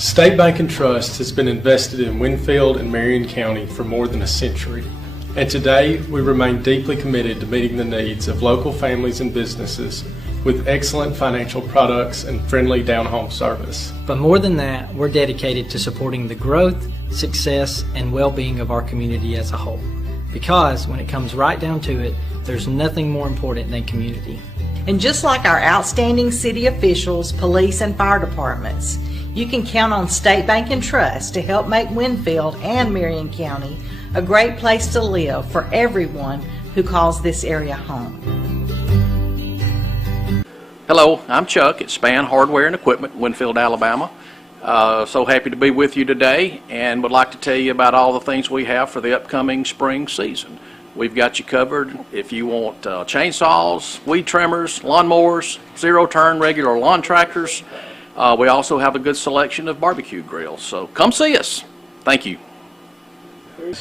State Bank and Trust has been invested in Winfield and Marion County for more than a century, and today we remain deeply committed to meeting the needs of local families and businesses with excellent financial products and friendly down-home service. But more than that, we're dedicated to supporting the growth, success, and well-being of our community as a whole. Because when it comes right down to it, there's nothing more important than community. And just like our outstanding city officials, police, and fire departments, you can count on State Bank and Trust to help make Winfield and Marion County a great place to live for everyone who calls this area home. Hello, I'm Chuck at Span Hardware and Equipment, Winfield, Alabama. So happy to be with you today and would like to tell you about all the things we have for the upcoming spring season. We've got you covered if you want chainsaws, weed trimmers, lawnmowers, zero-turn regular lawn tractors. We also have a good selection of barbecue grills, so come see us. Thank you.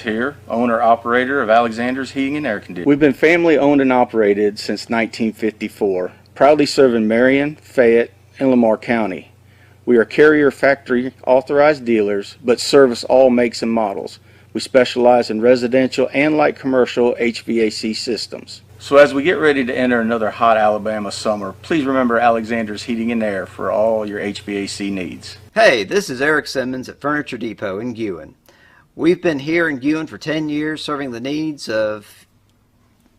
Here, owner-operator of Alexander's Heating and Air Conditioning. We've been family-owned and operated since 1954, proudly serving Marion, Fayette, and Lamar County. We are carrier factory authorized dealers, but service all makes and models. We specialize in residential and light commercial HVAC systems. So as we get ready to enter another hot Alabama summer, please remember Alexander's Heating and Air for all your HVAC needs. Hey, this is Eric Simmons at Furniture Depot in Guin. We've been here in Guin for 10 years serving the needs of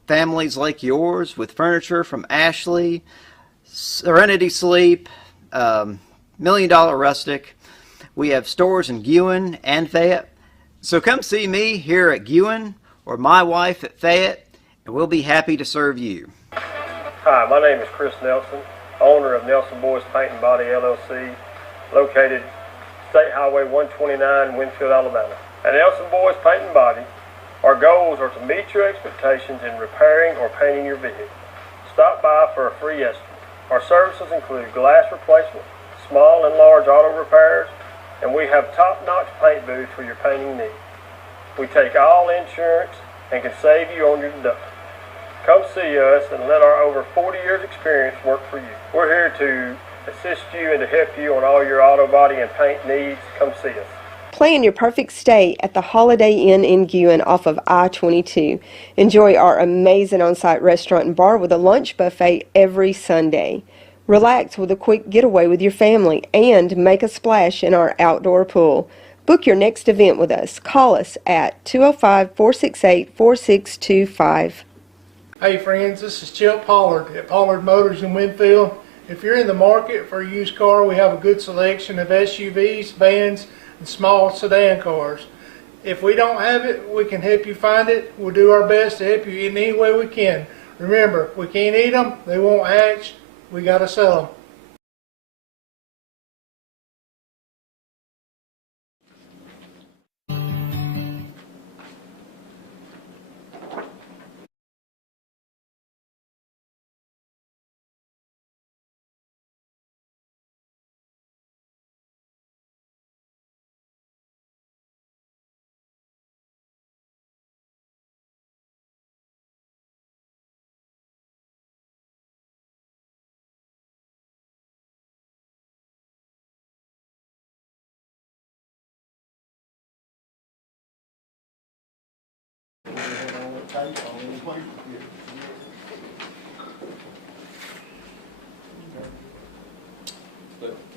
families like yours with furniture from Ashley, Serenity Sleep, Million Dollar Rustic. We have stores in Guin and Fayette. So come see me here at Guin or my wife at Fayette, and we'll be happy to serve you. Hi, my name is Chris Nelson, owner of Nelson Boys Paint and Body LLC, located State Highway 129, Winfield, Alabama. At Nelson Boys Paint and Body, our goals are to meet your expectations in repairing or painting your vehicle. Stop by for a free estimate. Our services include glass replacement, small and large auto repairs, and we have top-notch paint booths for your painting needs. We take all insurance and can save you on your deductible. Come see us and let our over 40 years experience work for you. We're here to assist you and to help you on all your auto body and paint needs. Come see us. Plan your perfect stay at the Holiday Inn in Guin off of I-22. Enjoy our amazing on-site restaurant and bar with a lunch buffet every Sunday. Relax with a quick getaway with your family and make a splash in our outdoor pool. Book your next event with us. Call us at 205-468-4625. Hey friends, this is Chip Pollard at Pollard Motors in Winfield. If you're in the market for a used car, we have a good selection of SUVs, vans, and small sedan cars. If we don't have it, we can help you find it. We'll do our best to help you in any way we can. Remember, we can't eat them, they won't hatch, we gotta sell them.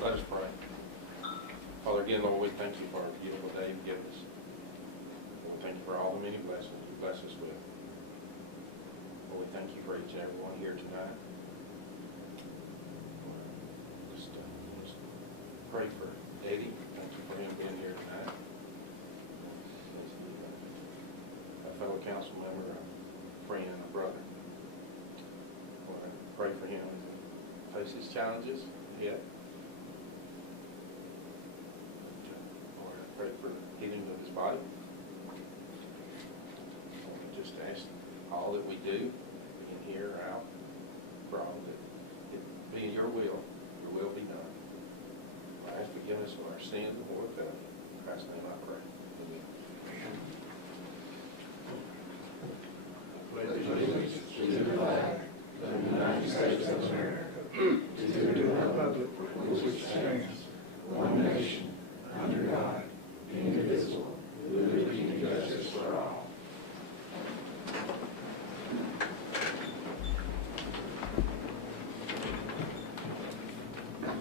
Let us pray. Father, again, Lord, we thank you for our beautiful day you give us. We thank you for all the many blessings you bless us with. Lord, we thank you for each and every one here tonight. Just pray for Eddie. Thank you for him being here tonight. A fellow council member, a friend, a brother. Lord, I pray for him to face his challenges ahead. Pray for healing of his body. We just ask all that we do, in here or out, for all that it be in your will be done. I ask forgiveness of our sins and Lord failure. In Christ's name I pray. Amen. Pledge allegiance to the flag of the United States of America, to the republic for which it stands, one nation,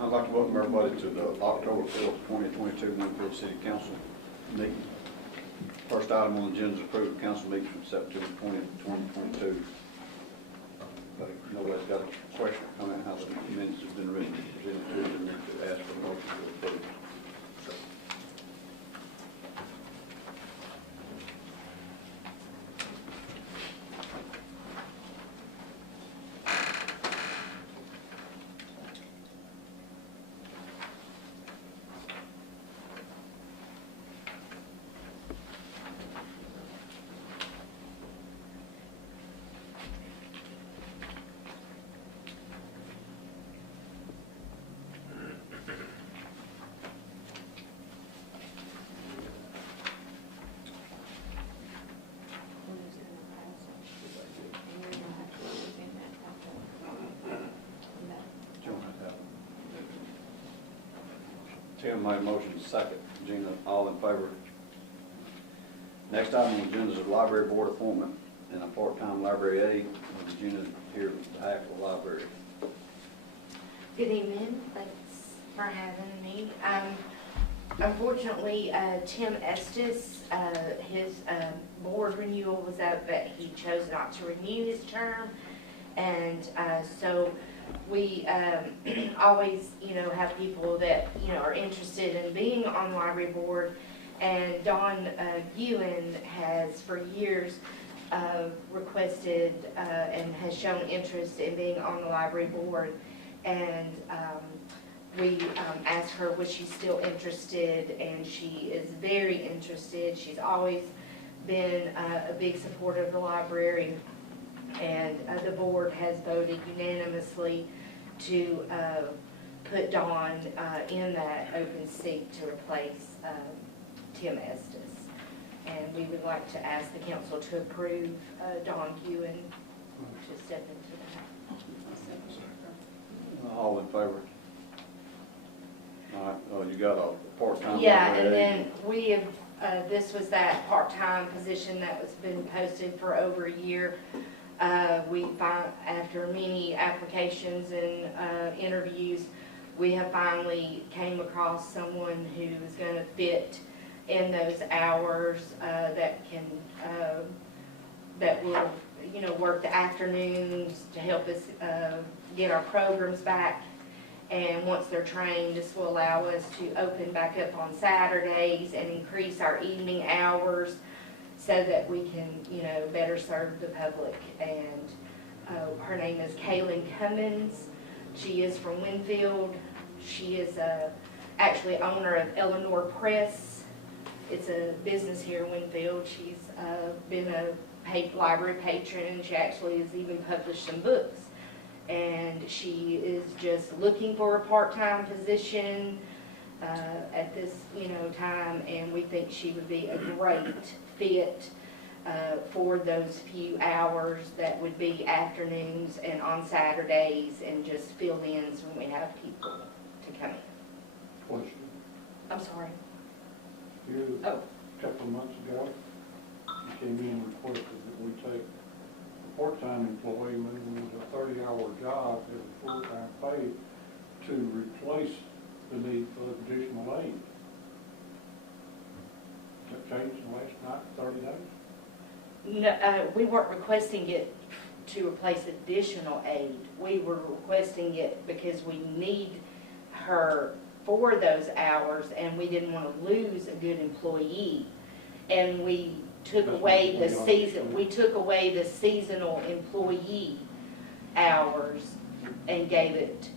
I'd like to welcome everybody to the October 4th, 2022 Winfield City Council meeting. First item on the agenda is approve the council meeting from September 20th, 2022. If nobody's got a question or comment how the minutes have been written, presented to you, need to ask for a motion to approve. Tim made a motion, second. Gina, all in favor? Next item on the agenda is a library board appointment and a part-time library aide. Gina here on behalf of the library. Good evening. Thanks for having me. Unfortunately, Tim Estes, his board renewal was up, but he chose not to renew his term, and so we always, have people that are interested in being on the library board. And Don Ewan has for years requested and has shown interest in being on the library board, and we asked her was she still interested, and she is very interested. She's always been a big supporter of the library, and the board has voted unanimously to put Dawn in that open seat to replace Tim Estes. And we would like to ask the council to approve Dawn Ewan to step into that. All in favor? All right, you got a part-time. Yeah, and then we have, this was that part-time position that was been posted for over a year. We find, after many applications and interviews, we have finally came across someone who is going to fit in those hours that can, that will, work the afternoons to help us get our programs back. And once they're trained, this will allow us to open back up on Saturdays and increase our evening hours so that we can, better serve the public. And her name is Kaylin Cummins. She is from Winfield. She is actually owner of Eleanor Press. It's a business here in Winfield. She's been a library patron. She actually has even published some books. And she is just looking for a part-time position at this, time, and we think she would be a great fit for those few hours that would be afternoons and on Saturdays, and just fill-ins when we have people to come in. Question. I'm sorry. You, a couple of months ago, you came in and requested that we take a part-time employee, maybe it was a 30-hour job at a full-time pay, to replace the need for additional aid. Has that changed in the last 30 days? No, we weren't requesting it to replace additional aid. We were requesting it because we need her for those hours, and we didn't want to lose a good employee. And we took away the season. We took away the seasonal employee hours and gave it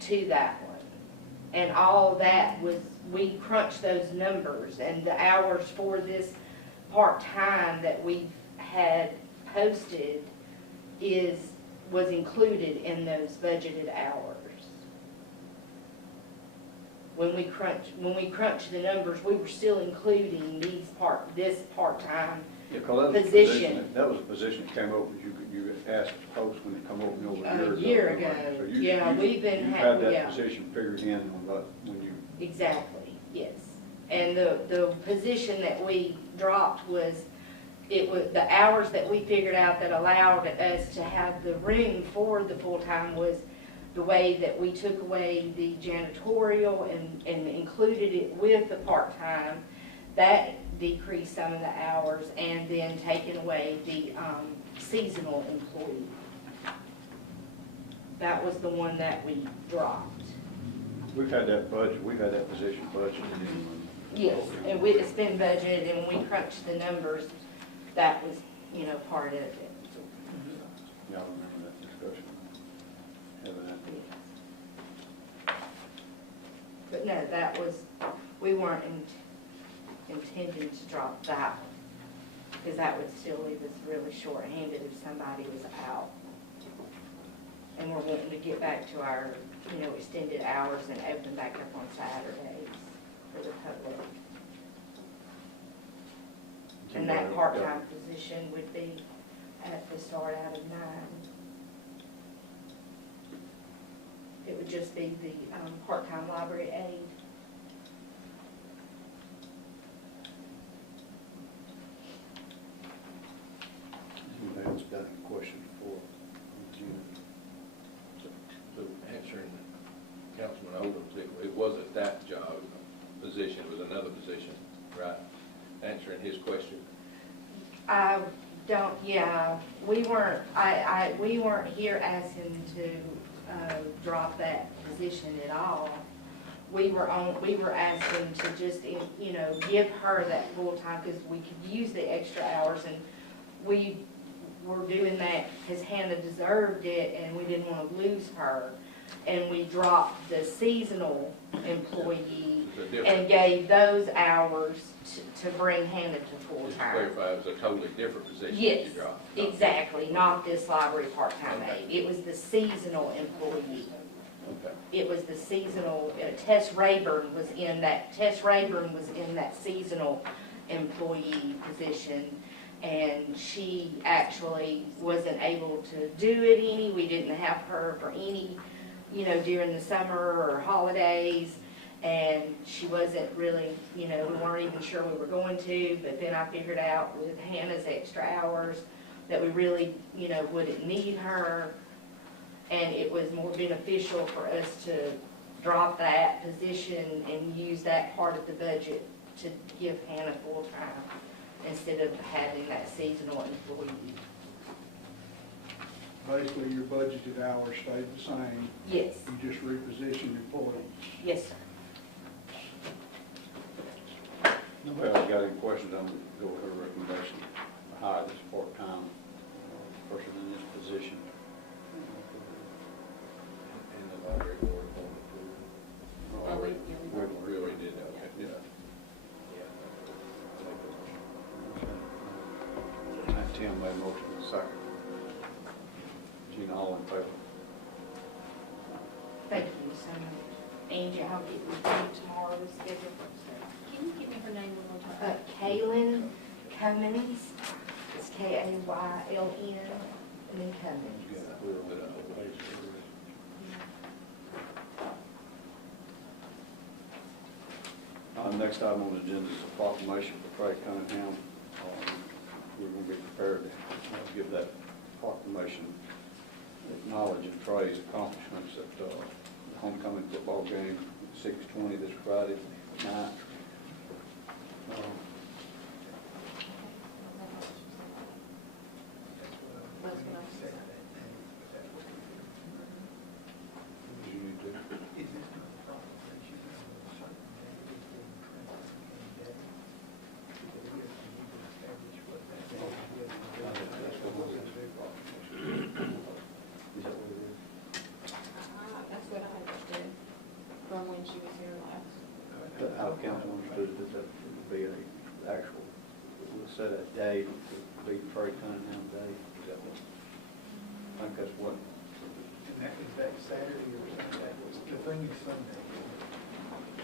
to that one. And all that was, we crunched those numbers, and the hours for this part-time that we had posted was included in those budgeted hours. When we crunched the numbers, we were still including this part-time position. That was a position that came over, you asked to post when it come over a year ago. So we've been you had that position figured in when you. Exactly, yes. And the position that we dropped was the hours that we figured out that allowed us to have the room for the full-time was the way that we took away the janitorial and included it with the part-time, that decreased some of the hours, and then taken away the seasonal employee. That was the one that we dropped. We've had that budget, we've had that position budgeted in. Yes, and it's been budgeted, and when we crunched the numbers, that was, you know, part of it. Y'all remember that discussion? Having that. But no, that was, we weren't intending to drop that one, because that would still leave us really short-handed if somebody was out. And we're wanting to get back to our, you know, extended hours and open back up on Saturdays for the public. And that part-time position would be at the start out of 9. It would just be the part-time library aide. Anybody else got any questions for Gina? So answering Councilman Odom's, it wasn't that job position, it was another position, right? Answering his question. I don't, yeah, we weren't here asking to drop that position at all. We were asking to just, you know, give her that full-time, because we could use the extra hours, and we were doing that because Hannah deserved it, and we didn't want to lose her. And we dropped the seasonal employee and gave those hours to bring Hannah to Just to full-time. clarify, it was a totally different position that Yes, you dropped. exactly, not this library part-time Okay. aide. It was the seasonal employee. Okay. It was the seasonal, Tess Rayburn was in that seasonal employee position, and she actually wasn't able to do it any. We didn't have her for any, you know, during the summer or holidays, and she wasn't really, you know, we weren't even sure we were going to, but then I figured out with Hannah's extra hours that we really, you know, wouldn't need her, and it was more beneficial for us to drop that position and use that part of the budget to give Hannah full-time instead of having that seasonal employee. Basically, your budgeted hours stayed the same. Yes, You just repositioned employees. yes, sir. Nobody else got any questions? I'm going to go with her recommendation to hire this part-time person in this position. And the library board appointed too. We really did that, okay, yeah. Tim made a motion in a second. Gina, all in favor? Thank you so much. Angie, I'll get with you tomorrow to schedule for Can you give me her name one more time? Kaylin Cummins. It's Kayln, and then Cummins. You got a little bit of a ways for it. Next item on the agenda is a proclamation for Craig Cunningham. We're going to be prepared to give that proclamation, acknowledging Trey's accomplishments at the homecoming football game, 6:20 this Friday night. That's what I understood from when she was here last. How council understood that that would be an actual, we'll set a date, it would be Craig Cunningham Day. Is that what? I think that's what. And that was that Saturday or Sunday? The thing is Sunday.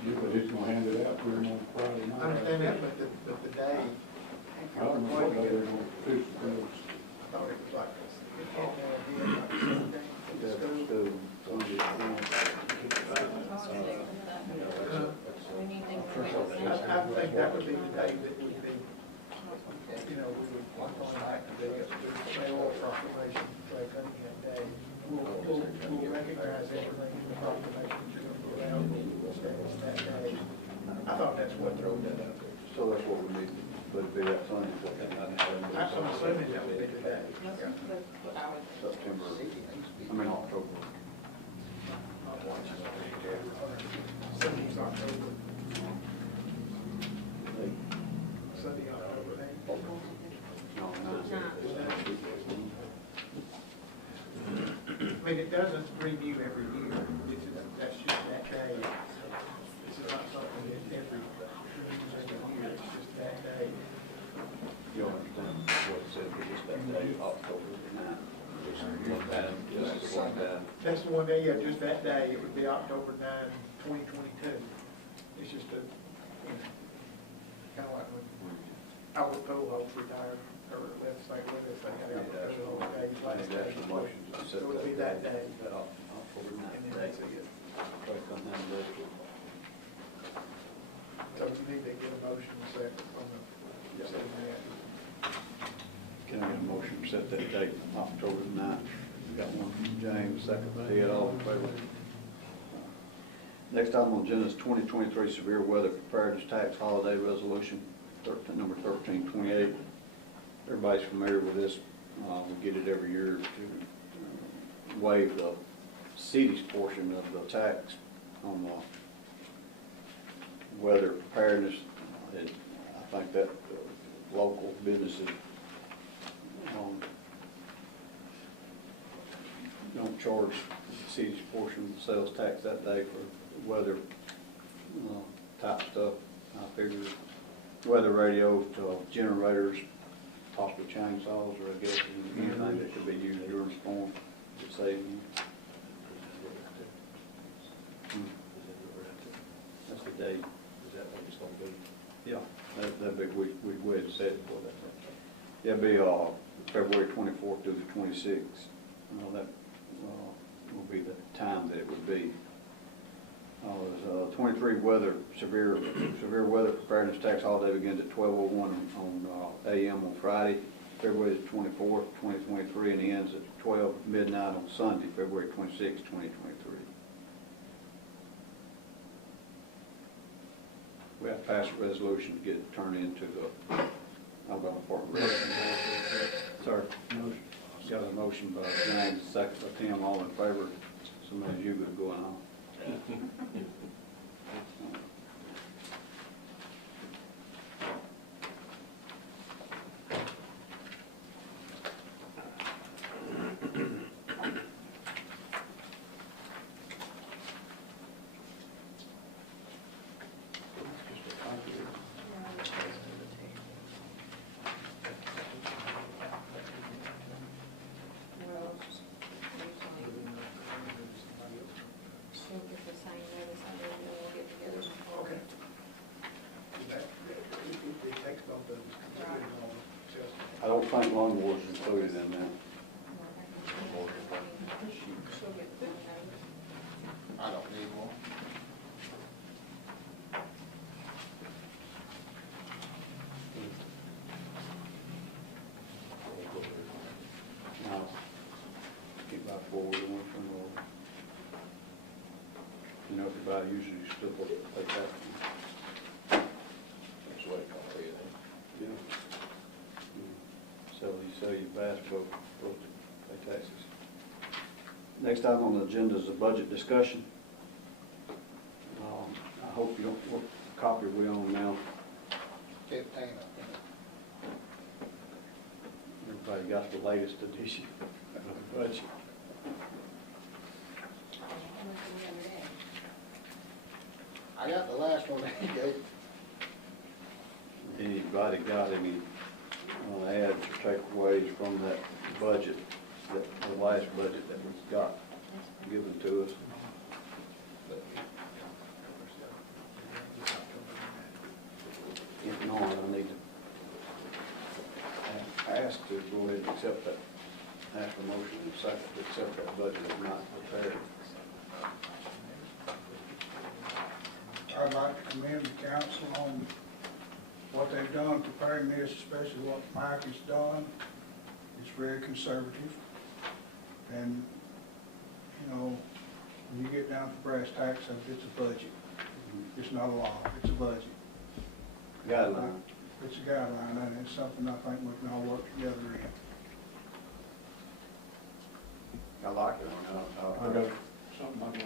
You were just gonna hand it out to them on Friday night. I understand that, but the day. I don't know what they were gonna fix it was. I thought it was like this. It had no idea about Sunday. That's school, Sunday school. We need to. I think that would be the day that would be, you know, we would want to like to do a mayoral proclamation, Craig Cunningham Day. We'll we'll recognize everything in the proclamation that you're going to put out that day. I thought that's what drove that up. So that's what we need, but it'd be that Sunday. I'm assuming that would be today. September, October. Sunday's October. Sunday, October 8th. I mean, it doesn't renew every year. That's just that day. This is not something that every year. It's just that day. You understand what it said, but just that day, October the 9th. Just one time. That's the one day, yeah, just that day. It would be October 9, 2022. It's just a, kind of like when our pool host retired, or let's say, they had our pool host days last day. So it would be that day. October 9th. And then that's it. So you need to get a motion set on the, setting that. Can I get a motion to set that date, October the 9th? Got one from James, second by Ed, all in favor. Next item on the agenda is 2023 Severe Weather Preparedness Tax Holiday Resolution, number 1328. Everybody's familiar with this. We get it every year to waive the city's portion of the tax on the weather preparedness. I think that local businesses don't charge the city's portion of the sales tax that day for weather type stuff. I figure weather radios to generators, possibly chainsaws, or I guess anything that could be used during a storm to save them. That's the date. Is that what it's going to be? Yeah, that'd be, we go ahead and set it for that. It'll be February 24th through the 26th. That will be the time that it would be. 23 severe weather preparedness tax holiday begins at 12:01 on a.m. on Friday, February 24th, 2023, and ends at 12 midnight on Sunday, February 26th, 2023. We have to pass a resolution to get it turned into the Alabama Department of Revenue. Sir, got a motion by James, second by Tim, all in favor. Somebody's you going on. I don't think lawnmowers is included in that. I don't need one. No. Keep by forward and one from over. You know, if you buy usually you still put like that. That's what it called it. Yeah. So you sell your bass boat, supposed to pay taxes. Next item on the agenda is a budget discussion. I hope you don't, what copy are we on now? 15, I think. Everybody got the latest edition of the budget. I got the last one that he gave. Anybody got any adds or takeaways from that budget, the last budget that was got given to us? If not, I need to ask to go ahead and accept that, ask for motion and second to accept that budget if not prepared. I'd like to commend the council on what they've done preparing this, especially what Mike has done. It's very conservative. And down for brass tacks of it's a budget. It's not a law, it's a budget. Guideline. It's a guideline, and it's something I think we can all work together in. I like it. I got something I'd like to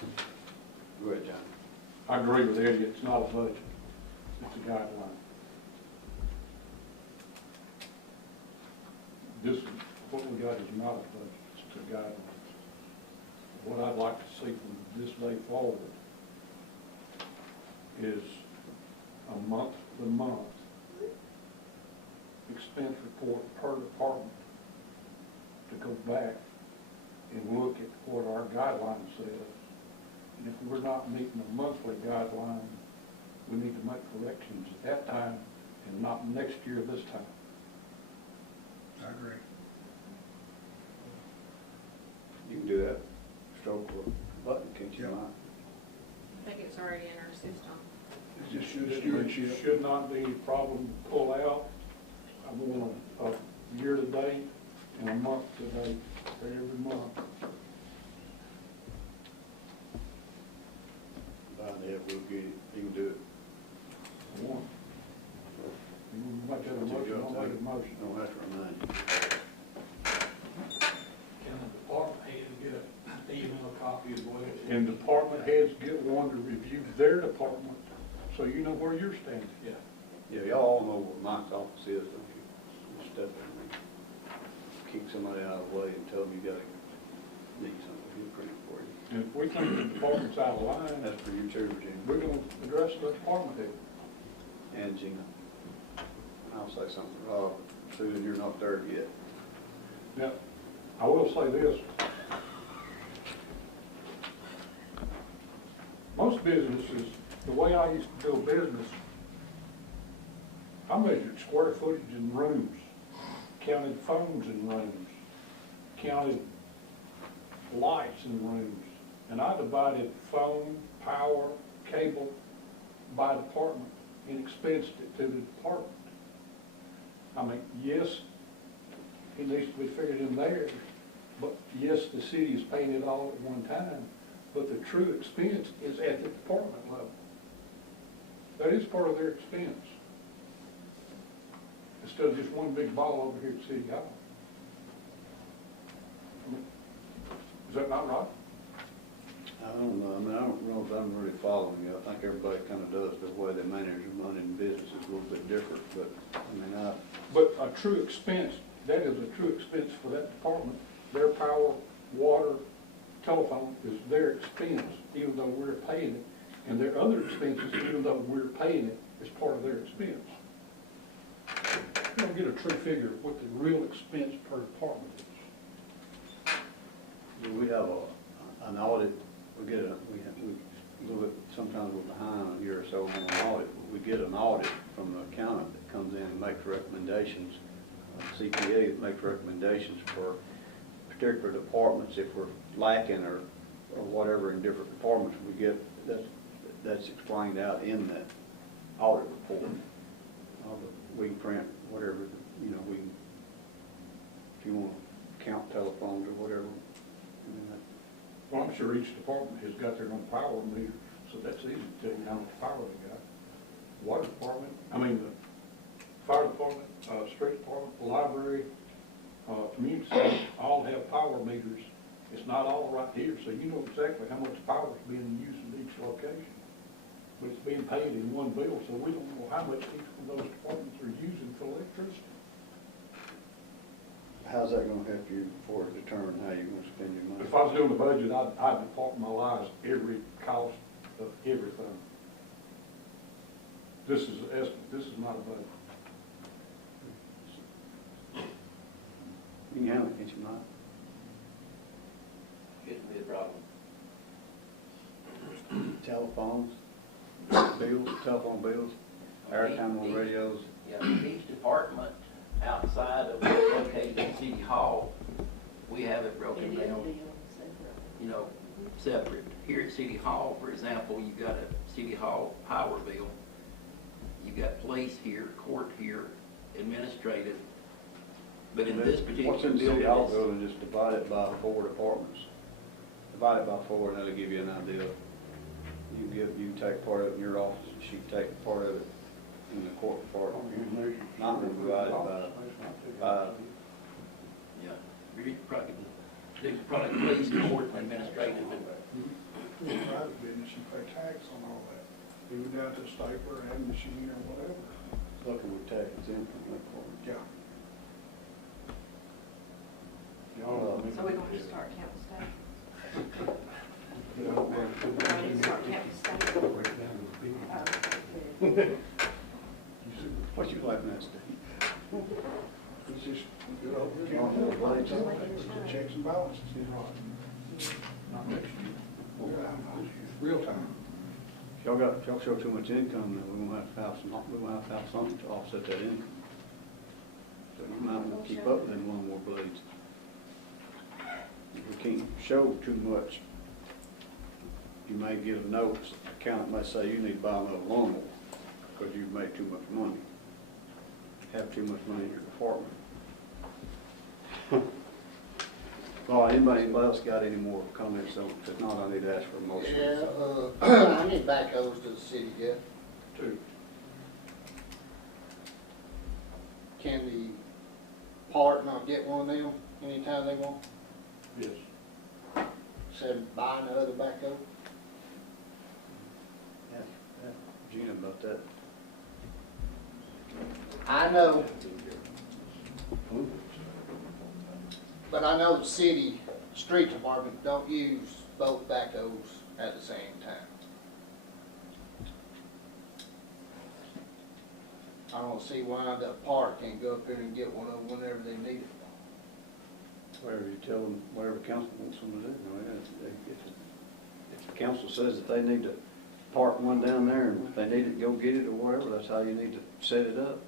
say. Go ahead, John. I agree with Eddie, it's not a budget, it's a guideline. This, what we got is not a budget, it's a guideline. What I'd like to see from this day forward is a month-to-month expense report per department to go back and look at what our guideline says. And if we're not meeting the monthly guideline, we need to make corrections at that time and not next year this time. I agree. You can do that. Stroke of a button, can't you, Mike? I think it's already in our system. It's just It stewardship. should not be a problem to pull out. I want a year-to-date and a month-to-date for every month. By then, we'll get it. You can do it. One. You want to make that a motion, I'll make a motion. Don't have to remind you. Can the department head get an email copy as well? And department heads get one to review their department, so you know where you're standing. Yeah. Yeah, y'all all know what Mike's office is, don't you? You step in and kick somebody out of the way and tell them you gotta need something, he'll print it for you. And if we think the department's out of line, That's for you too, Virginia. we're gonna address the department head. And Gina. I'll say something, Susan, you're not there yet. Now, I will say this. Most businesses, the way I used to do business, I measured square footage in rooms, counted phones in rooms, counted lights in rooms, and I divided phone, power, cable by department and expensed it to the department. I mean, yes, it needs to be figured in there, but yes, the city is paying it all at one time, but the true expense is at the department level. That is part of their expense. Instead of just one big ball over here at City Hall. Is that not right? I don't know, I mean, I don't know if I'm really following you. I think everybody kind of does, the way they manage their money in business is a little bit different, but, I mean, But a true expense, that is a true expense for that department. Their power, water, telephone is their expense, even though we're paying it. And their other expenses, even though we're paying it, is part of their expense. You don't get a true figure of what the real expense per department is. we have an audit, we get a little bit, sometimes we're behind a year or so on an audit, but we get an audit from the accountant that comes in and makes recommendations, CPA that makes recommendations for particular departments if we're lacking or whatever in different departments. We get, that's explained out in that audit report. We can print whatever, you know, we can, if you want to count telephones or whatever. I mean, Well, I'm sure each department has got their own power meter, so that's easy to tell you how much power they got. Water department, the fire department, street department, the library, community center, all have power meters. It's not all right here, so you know exactly how much power is being used in each location. But it's being paid in one bill, so we don't know how much each of those departments are using for electricity. how's that going to help you for determine how you're going to spend your money? If I was doing the budget, I'd departmentalize every cost of everything. This is an estimate, this is not a budget. You can handle it, can't you, Mike? Shouldn't be a problem. Telephones, bills, telephone bills, airtime on radios. Yeah, each department outside of what's located in City Hall, we have it broken down, separate. Here at City Hall, for example, you've got a City Hall power bill. You've got police here, court here, administrative. But in this particular What's in building, City Hall building is divided by 4 departments. divide it by 4 and that'll give you an idea. You can take part of it in your office, and she can take part of it in the court department. Not to divide it by 5. Yeah, you probably, police, court, and administrative. Private business, you pay tax on all that. Even down to the stapler and machine or whatever. Looking with tax income. Yeah. So we're going to start counting stuff? You know, Start counting stuff? What you laughing at, Steve? it's just, you know, the checks and balances. Not next year. Real time. If y'all show too much income, then we're gonna have to have something to offset that income. So you might want to keep up with them one more blades. If we can't show too much, you may get a notice. The accountant may say you need to buy another lawnmower because you've made too much money. Have too much money in your department. Well, anybody else got any more comments on it? If not, I need to ask for a motion. Yeah, I need backhoes to the city, yeah. 2. Can the part not get one of them anytime they want? Yes. Instead of buying another backhoe? Yeah, Gina about that. I know, but I know the city street department don't use both backhoes at the same time. I don't see why the park can't go up there and get one of them whenever they need it. Whatever you tell them, whatever council wants them to do. If the council says that they need to park one down there and if they need it, go get it or whatever, that's how you need to set it up.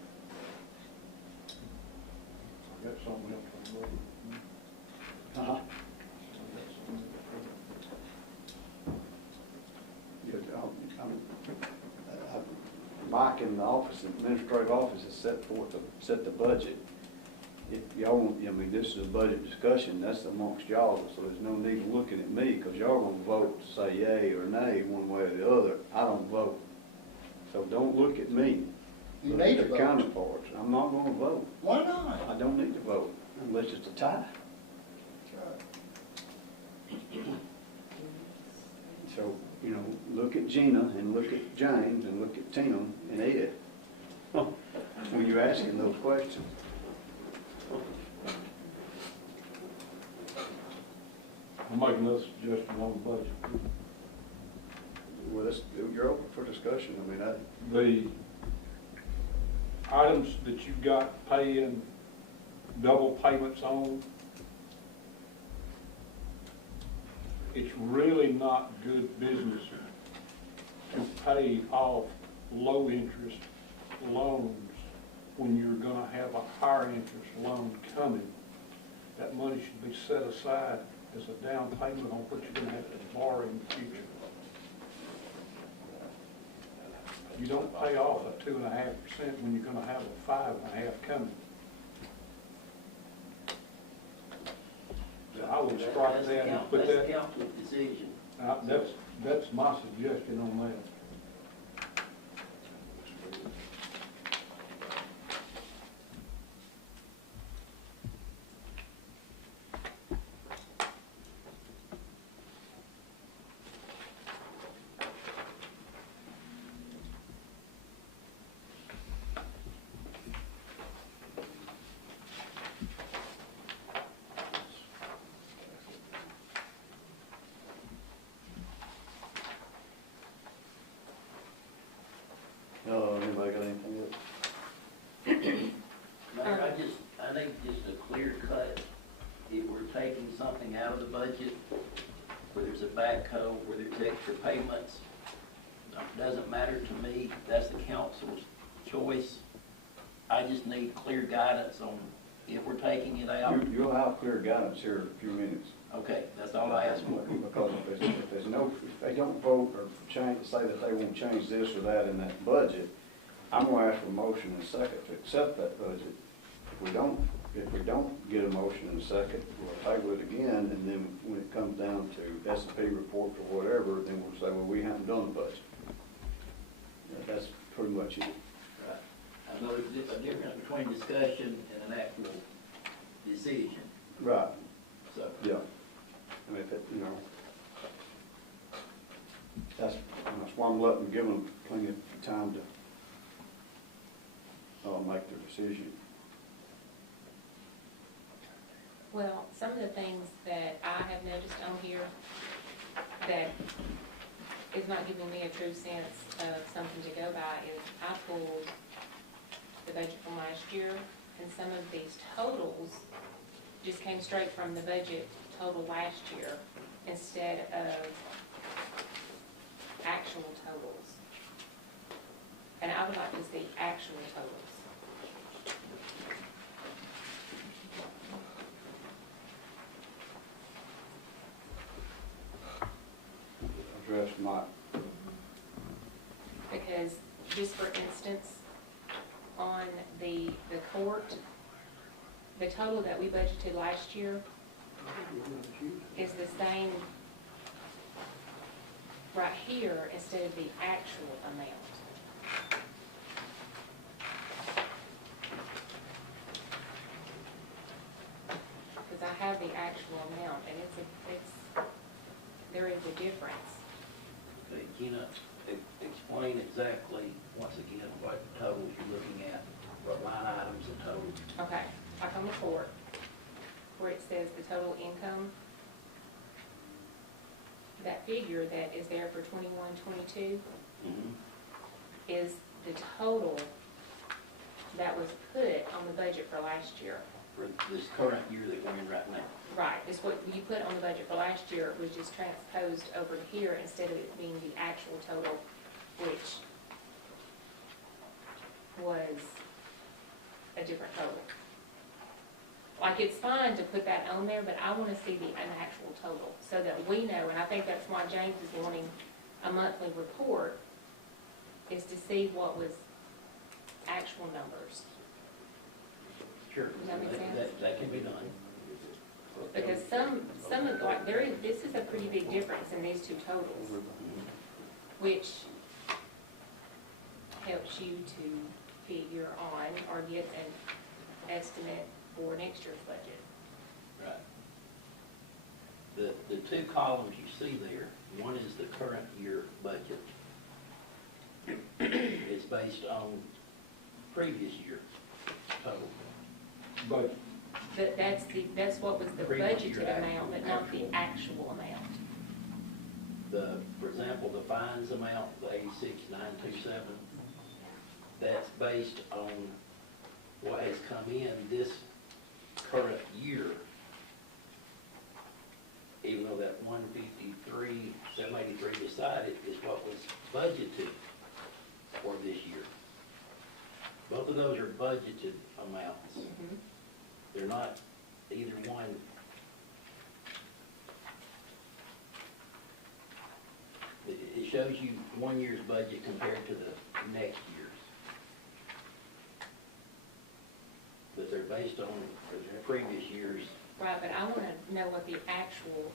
I got something else on the road. Uh-huh. Mike in the office, the administrative office, has set the budget. If y'all want, I mean, this is a budget discussion, that's amongst y'all, so there's no need of looking at me, because y'all gonna vote to say yay or nay one way or the other. I don't vote. So don't look at me. You Look need at to your vote. counterparts. I'm not gonna vote. Why not? I don't need to vote unless it's a tie. So, you know, look at Gina and look at James and look at Tim and Ed when you're asking those questions. I'm making another suggestion on the budget. Well, you're open for discussion. I mean, The items that you got paying double payments on, it's really not good business to pay off low interest loans when you're gonna have a higher interest loan coming. That money should be set aside as a down payment on what you're gonna have to borrow in the future. You don't pay off a 2.5% when you're gonna have a 5.5% coming. So I would strike that and put that. That's council's decision. That's my suggestion on that. Anybody got anything else? Mayor, I think just a clear cut, if we're taking something out of the budget, whether it's a backhoe, whether it's extra payments, doesn't matter to me, that's the council's choice. I just need clear guidance on if we're taking it out. You'll have clear guidance here in a few minutes. Okay, that's all I ask for. Because if they don't vote or change, say that they won't change this or that in that budget, I'm gonna ask for a motion and a second to accept that budget. If we don't, if we don't get a motion in a second, we'll table it again, and then when it comes down to S&P report or whatever, then we'll say, well, we haven't done the budget. That's pretty much it. Right. I know there's a difference between discussion and an actual decision. Right. So. Yeah. I mean, if it, you know, that's why I'm letting, give them plenty of time to make their decision. Well, some of the things that I have noticed on here that is not giving me a true sense of something to go by is I pulled the budget from last year, and some of these totals just came straight from the budget total last year instead of actual totals. And I would like to see actual totals. Address my. Because just for instance, on the court, the total that we budgeted last year is the same right here instead of the actual amount. Because I have the actual amount, and there is a difference. Okay, Gina, explain exactly, once again, what totals you're looking at, what line items and totals. Okay, like on the court, where it says the total income, that figure that is there for 21-22 is the total that was put on the budget for last year. For this current year that we're in right now. Right, it's what you put on the budget for last year was just transposed over to here instead of it being the actual total, which was a different total. Like, it's fine to put that on there, but I want to see an actual total so that we know, and I think that's why James is wanting a monthly report, is to see what was actual numbers. Sure. Does that make sense? That can be done. Because some of, like, this is a pretty big difference in these two totals, which helps you to figure on or get an estimate for next year's budget. Right. The two columns you see there, one is the current year budget. It's based on previous year total. But that's what was the Previous year budgeted amount, but not actual. the actual amount. For example, the fines amount, the 86,927, that's based on what has come in this current year. Even though that 153,783 decided is what was budgeted for this year. Both of those are budgeted amounts. They're not either one. It shows you one year's budget compared to the next year's. But they're based on the previous year's. Right, but I want to know what the actual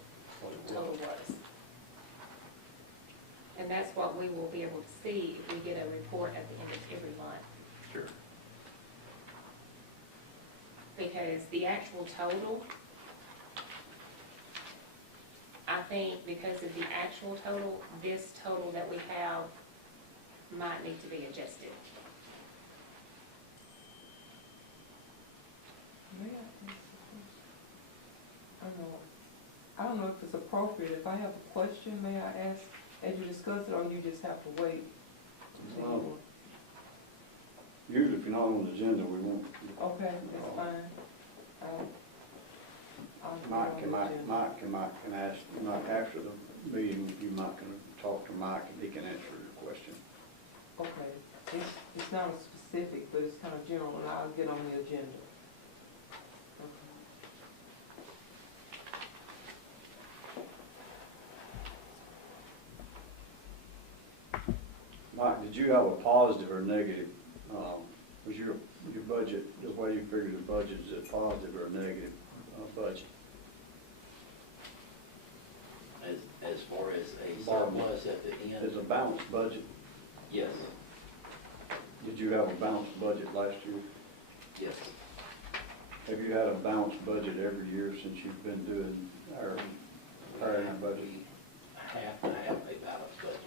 total was. And that's what we will be able to see if we get a report at the end of every month. Sure. Because the actual total, I think because of the actual total, this total that we have might need to be adjusted. I don't know if it's appropriate. If I have a question, may I ask as you discuss it, or you just have to wait? Usually, if you're not on the agenda, we won't. Okay, that's fine. Mike can ask, Mike, after the meeting, you might can talk to Mike and he can answer your question. Okay, it's not specific, but it's kind of general, and I'll get on the agenda. Mike, did you have a positive or negative? Was your budget, the way you figure the budget, is it positive or a negative budget? As far as a Bottom. surplus at the end? Is a balanced budget? Yes, Did you have a balanced budget last year? yes. Have you had a balanced budget every year since you've been doing our budget? We have to have a balanced budget.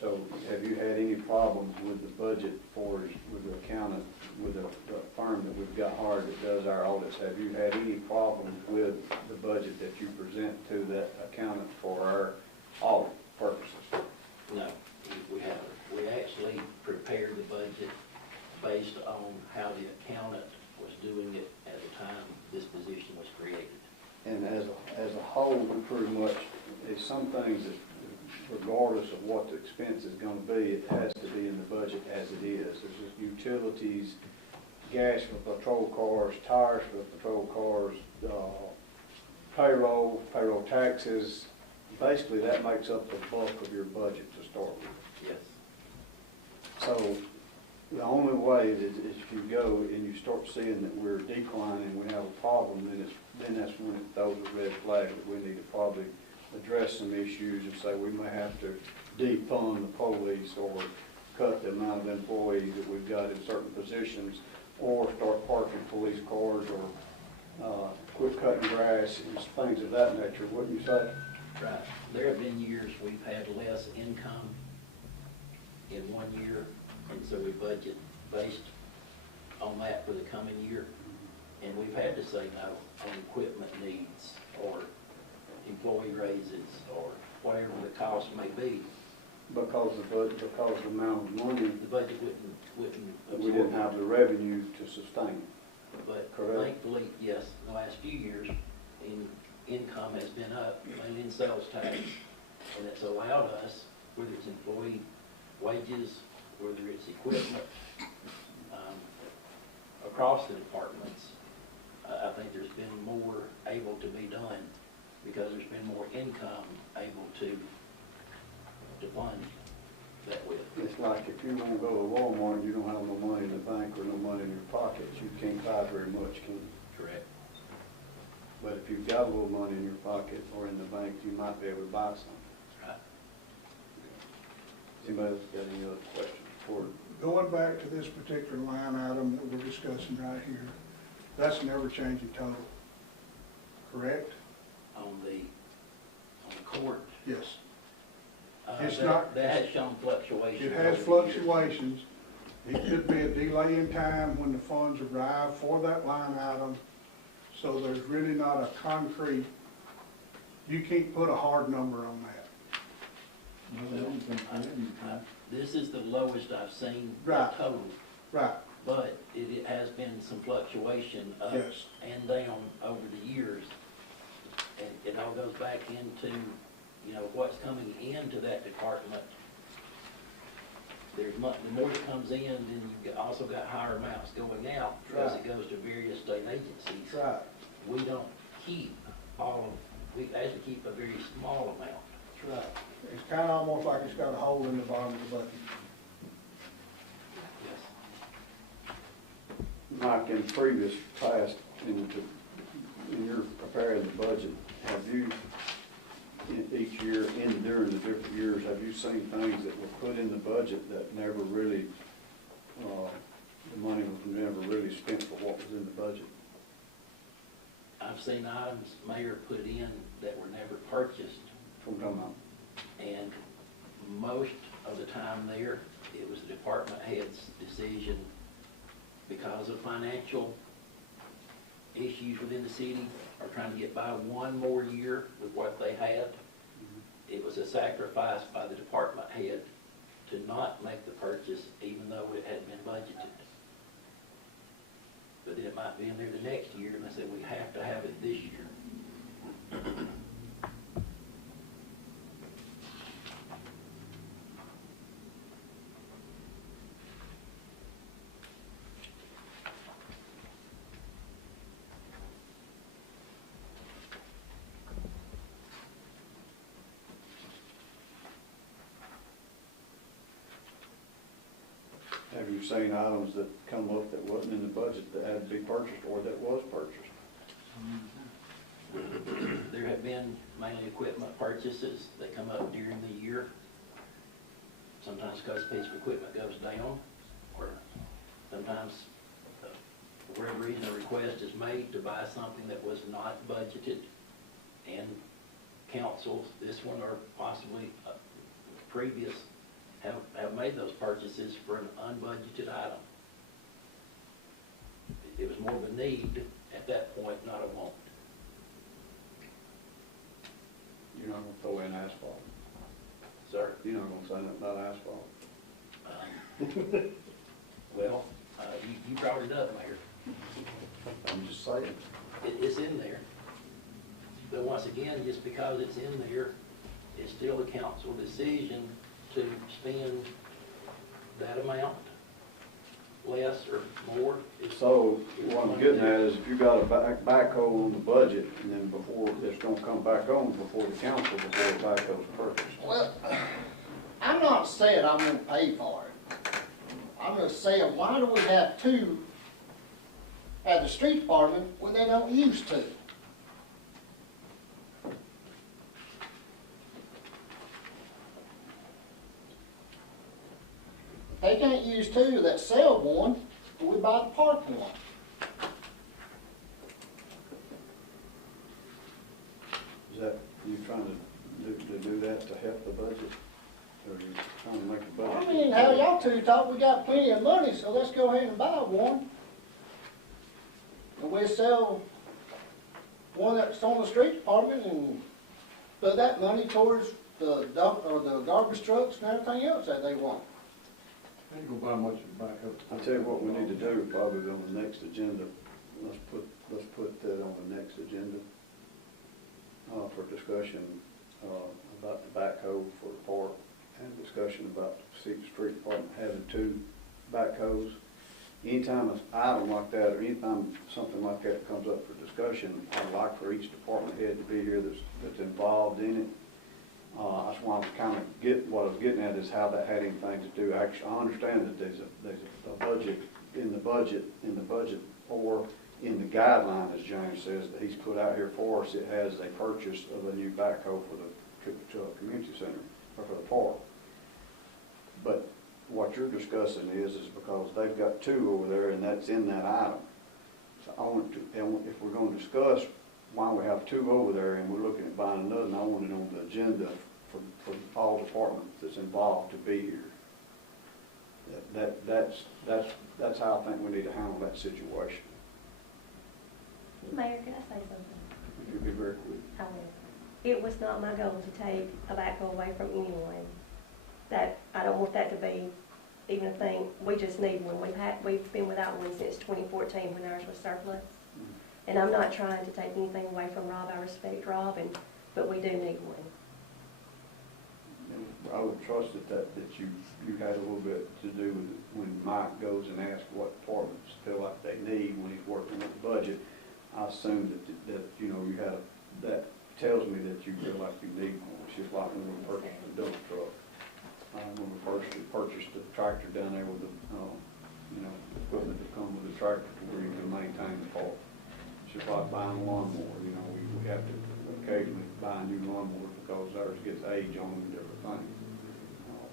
So have you had any problems with the budget with the accountant, with the firm that we've got hired that does our audits? Have you had any problems with the budget that you present to that accountant for our audit purposes? No, we haven't. We actually prepared the budget based on how the accountant was doing it at the time this position was created. And as a whole, we pretty much, there's some things that regardless of what the expense is gonna be, it has to be in the budget as it is. There's just utilities, gas for patrol cars, tires for patrol cars, payroll taxes. Basically, that makes up the bulk of your budget to start with. Yes. So the only way is if you go and you start seeing that we're declining, we have a problem, then that's when it throws a red flag that we need to probably address some issues and say we may have to defund the police or cut the amount of employees that we've got in certain positions, or start parking police cars, or quit cutting grass and things of that nature, wouldn't you say? Right. There have been years we've had less income in one year, and so we budget based on that for the coming year. And we've had to say no on equipment needs or employee raises or whatever the cost may be. Because the amount of money, The budget wouldn't we didn't have the revenue to sustain. But Correct. thankfully, yes, the last few years, income has been up, mainly in sales tax, and it's allowed us, whether it's employee wages, whether it's equipment, across the departments, I think there's been more able to be done because there's been more income able to fund that with. It's like if you want to go to Walmart and you don't have no money in the bank or no money in your pockets, you can't buy very much, can you? Correct. But if you've got a little money in your pocket or in the bank, you might be able to buy something. Right. Anybody else got any other questions? Going back to this particular line item that we're discussing right here, that's an ever-changing total, correct? On the court. Yes. It's that has shown fluctuations. It has fluctuations. It could be a delay in time when the funds arrive for that line item. So there's really not a concrete, you can't put a hard number on that. This is the lowest I've seen Right. total. Right. But it has been some fluctuation up Yes. and down over the years. And it all goes back into, what's coming into that department. The more that comes in, then you've also got higher amounts going out because Right. it goes to various state agencies. Right. We don't keep we actually keep a very small amount. That's right. It's kind of almost like it's got a hole in the bottom of the bucket. Yes. Mike, in previous past, in your preparing the budget, have you, each year, during the different years, have you seen things that were put in the budget that never really, the money was never really spent for what was in the budget? I've seen items Mayor put in that were never purchased. From come out. And most of the time there, it was the department head's decision because of financial issues within the city or trying to get by one more year with what they had. It was a sacrifice by the department head to not make the purchase even though it had been budgeted. But then it might be in there the next year and they said, we have to have it this year. Have you unforeseen items that come up that wasn't in the budget that had to be purchased or that was purchased. There have been mainly equipment purchases that come up during the year. Sometimes because a piece of equipment goes down, or sometimes for whatever reason a request is made to buy something that was not budgeted, and councils, this one or possibly previous, have made those purchases for an unbudgeted item. It was more of a need at that point, not a want. You're not gonna throw in asphalt. Sir? You're not gonna say nothing about asphalt. Well, you brought it up, Mayor. I'm just saying. It's in there. But once again, just because it's in there, it's still a council decision to spend that amount, less or more. So what I'm getting at is if you got a backhoe on the budget, and then before, it's gonna come back on before the council, before the backhoe's purchased. Well, I'm not saying I'm gonna pay for it. I'm just saying, why do we have two at the street department when they don't use two? They can't use two that sell one, we buy the park one. Is that, you trying to do that to help the budget? Or are you trying to make the budget? I mean, how y'all two thought we got plenty of money, so let's go ahead and buy one. And we'll sell one that's on the street department and put that money towards the dump, or the garbage trucks and everything else that they want. Ain't gonna buy much of a backup. I tell you what we need to do, probably on the next agenda, let's put that on the next agenda, for discussion, about the backhoe for the park, and discussion about the street department having two backhoes. Anytime an item like that, or anytime something like that comes up for discussion, I'd like for each department head to be here that's involved in it. That's why I was kind of what I was getting at is how that had anything to do. Actually, I understand that there's a budget, or in the guideline, as James says, that he's put out here for us. It has a purchase of a new backhoe for the community center, or for the park. But what you're discussing is because they've got two over there, and that's in that item. So I want to, and if we're going to discuss why we have two over there, and we're looking at buying another, and I want it on the agenda for all departments that's involved to be here. That's how I think we need to handle that situation. Mayor, can I say something? If you'd be very quick. I will. It was not my goal to take a backhoe away from anyone. That, I don't want that to be even a thing. We just need one. We've been without one since 2014 when ours was surplus. And I'm not trying to take anything away from Rob. I respect Rob, but we do need one. I would trust that you had a little bit to do with it when Mike goes and asks what departments feel like they need when he's working with the budget. I assume that you know, you had that tells me that you feel like you need one. It's just like when we purchased the dump truck. When we purchased the tractor down there with the equipment that comes with the tractor where you can maintain the park. It's just like buying a lawnmower. You know, we have to occasionally buy a new lawnmower because ours gets age on them and different things.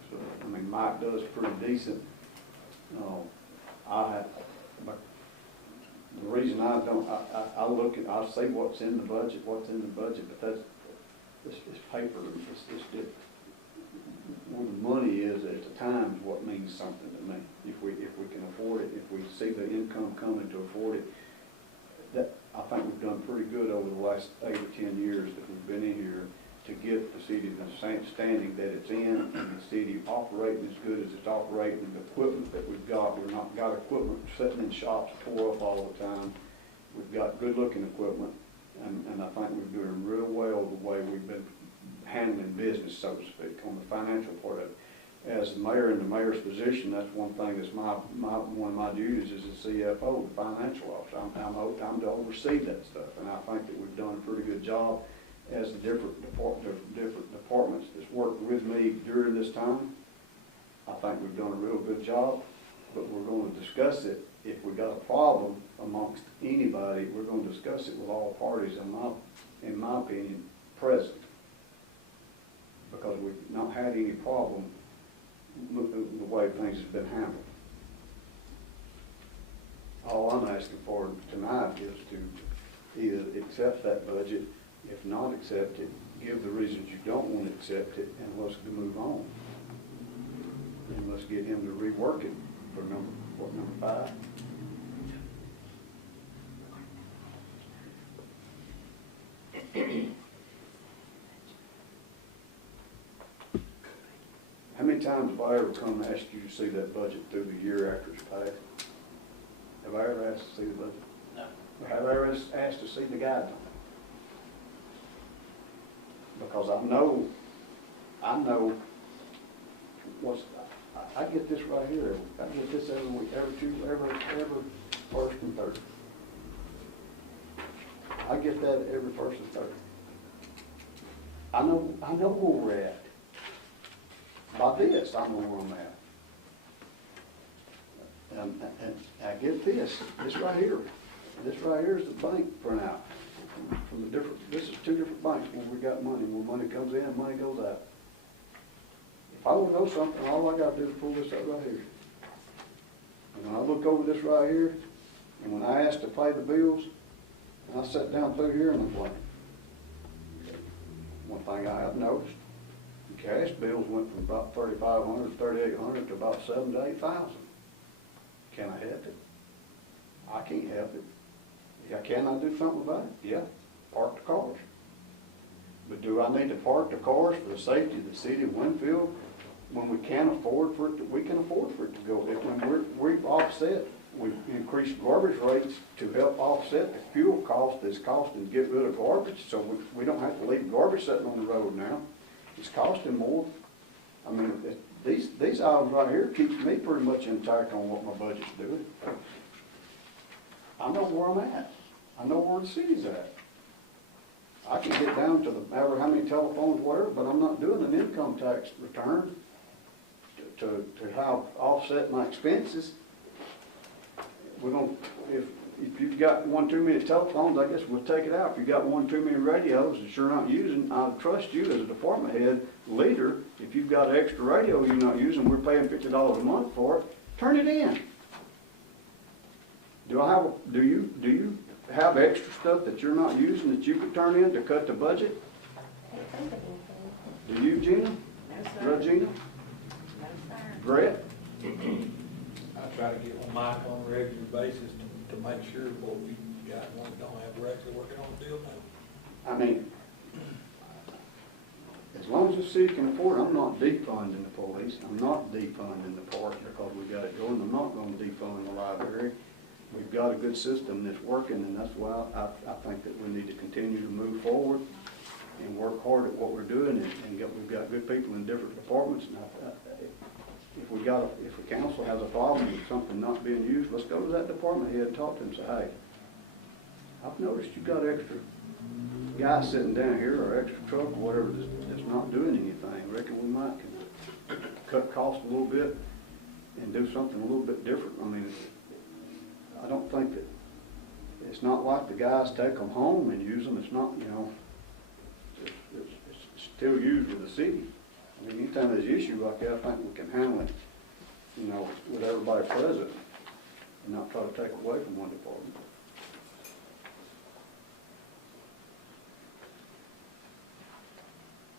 So I mean, Mike does pretty decent. But the reason I don't, I look at, I see what's in the budget, but it's paper. It's where the money is at the time is what means something to me. If we can afford it, if we see the income coming to afford it, that I think we've done pretty good over the last 8 or 10 years that we've been in here to get the city to the standing that it's in, and the city operating as good as it's operating, and the equipment that we've got. We've not got equipment sitting in shops tore up all the time. We've got good looking equipment, and I think we're doing real well the way we've been handling business, so to speak, on the financial part of it. As the mayor in the mayor's position, that's one thing that's one of my duties as the CFO, the financial officer. I'm to oversee that stuff, and I think that we've done a pretty good job as the different departments that's worked with me during this time. I think we've done a real good job. but we're going to discuss it. If we got a problem amongst anybody, we're going to discuss it with all parties, in my opinion, present. Because we've not had any problem with the way things have been handled. All I'm asking for tonight is to either accept that budget, if not accept it, give the reasons you don't want to accept it, and let's move on. And let's get him to rework it for number 5? How many times have I ever come and asked you to see that budget through the year after it's passed? Have I ever asked to see the budget? No. Or have I ever asked to see the guidelines? Because I know what's, I get this right here. I get this every week, every first and third. I get that every first and third. I know where we're at. By this, I know where I'm at. And I get this right here. This right here is the bank printout from the different. This is 2 different banks where we got money. Where money comes in, money goes out. If I want to know something, all I got to do is pull this up right here. And when I look over this right here, and when I ask to pay the bills, and I sit down through here and I'm like, one thing I have noticed, the cash bills went from about $3,500 to $3,800 to about $7,000 to $8,000. Can I help it? I can't help it. Yeah, can I do something about it? Yeah, park the cars. But do I need to park the cars for the safety of the city of Winfield when we can't afford for it? We can afford for it to go. When we've offset, we've increased garbage rates to help offset the fuel cost that's costing to get rid of garbage, so we don't have to leave garbage sitting on the road now. It's costing more. I mean, these items right here keeps me pretty much intact on what my budget's doing. I know where I'm at. I know where the city's at. I can get down to the matter how many telephones, whatever, but I'm not doing an income tax return to how offset my expenses. We're gonna, if you've got 1 too many telephones, I guess we'll take it out. If you've got 1 too many radios that you're not using, I'll trust you as a department head leader. If you've got an extra radio you're not using, we're paying $50 a month for it, turn it in. Do you have extra stuff that you're not using that you could turn in to cut the budget? Do you, Gina? No, sir. Regina? No, sir. Brett? I try to get with Mike on a regular basis to make sure what we got, one we don't have regularly working on the bill now. I mean, as long as the city can afford it, I'm not defunding the police. I'm not defunding the park because we got it going. I'm not going to defund the library. We've got a good system that's working, and that's why I think that we need to continue to move forward and work hard at what we're doing, and we've got good people in different departments. And if the council has a problem with something not being used, let's go to that department head and talk to them and say, hey, I've noticed you've got extra guys sitting down here or extra truck or whatever that's not doing anything. Reckon we might can cut costs a little bit and do something a little bit different. I mean, I don't think that it's not like the guys take them home and use them. It's not, you know, it's still used with the city. I mean, anytime there's an issue like that, I think we can handle it, you know, with everybody present and not try to take away from one department.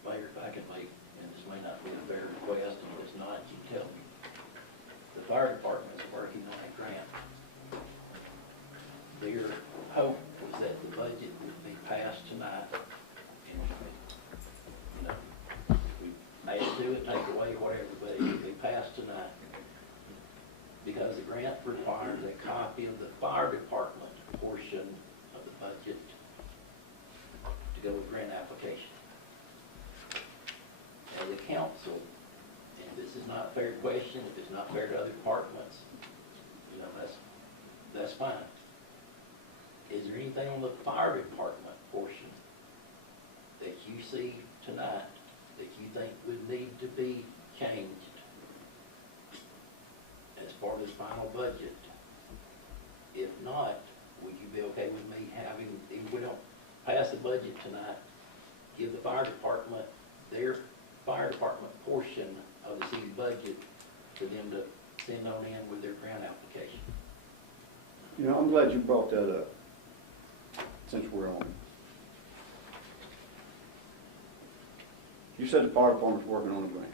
Mayor, if I could make, and this may not be a fair request, and if it's not, you tell me. The fire department is working on a grant. Their hope was that the budget would be passed tonight. And, you know, we may do it, take away, whatever, but it would be passed tonight. Because the grant requires a copy of the fire department portion of the budget to go with grant application. As a council, and this is not a fair question, if it's not fair to other departments, you know, that's fine. Is there anything on the fire department portion that you see tonight that you think would need to be changed as part of this final budget? If not, would you be okay with me having, if we don't pass the budget tonight, give the fire department their fire department portion of the city budget for them to send on in with their grant application? You know, I'm glad you brought that up, since we're on. You said the fire department's working on a grant.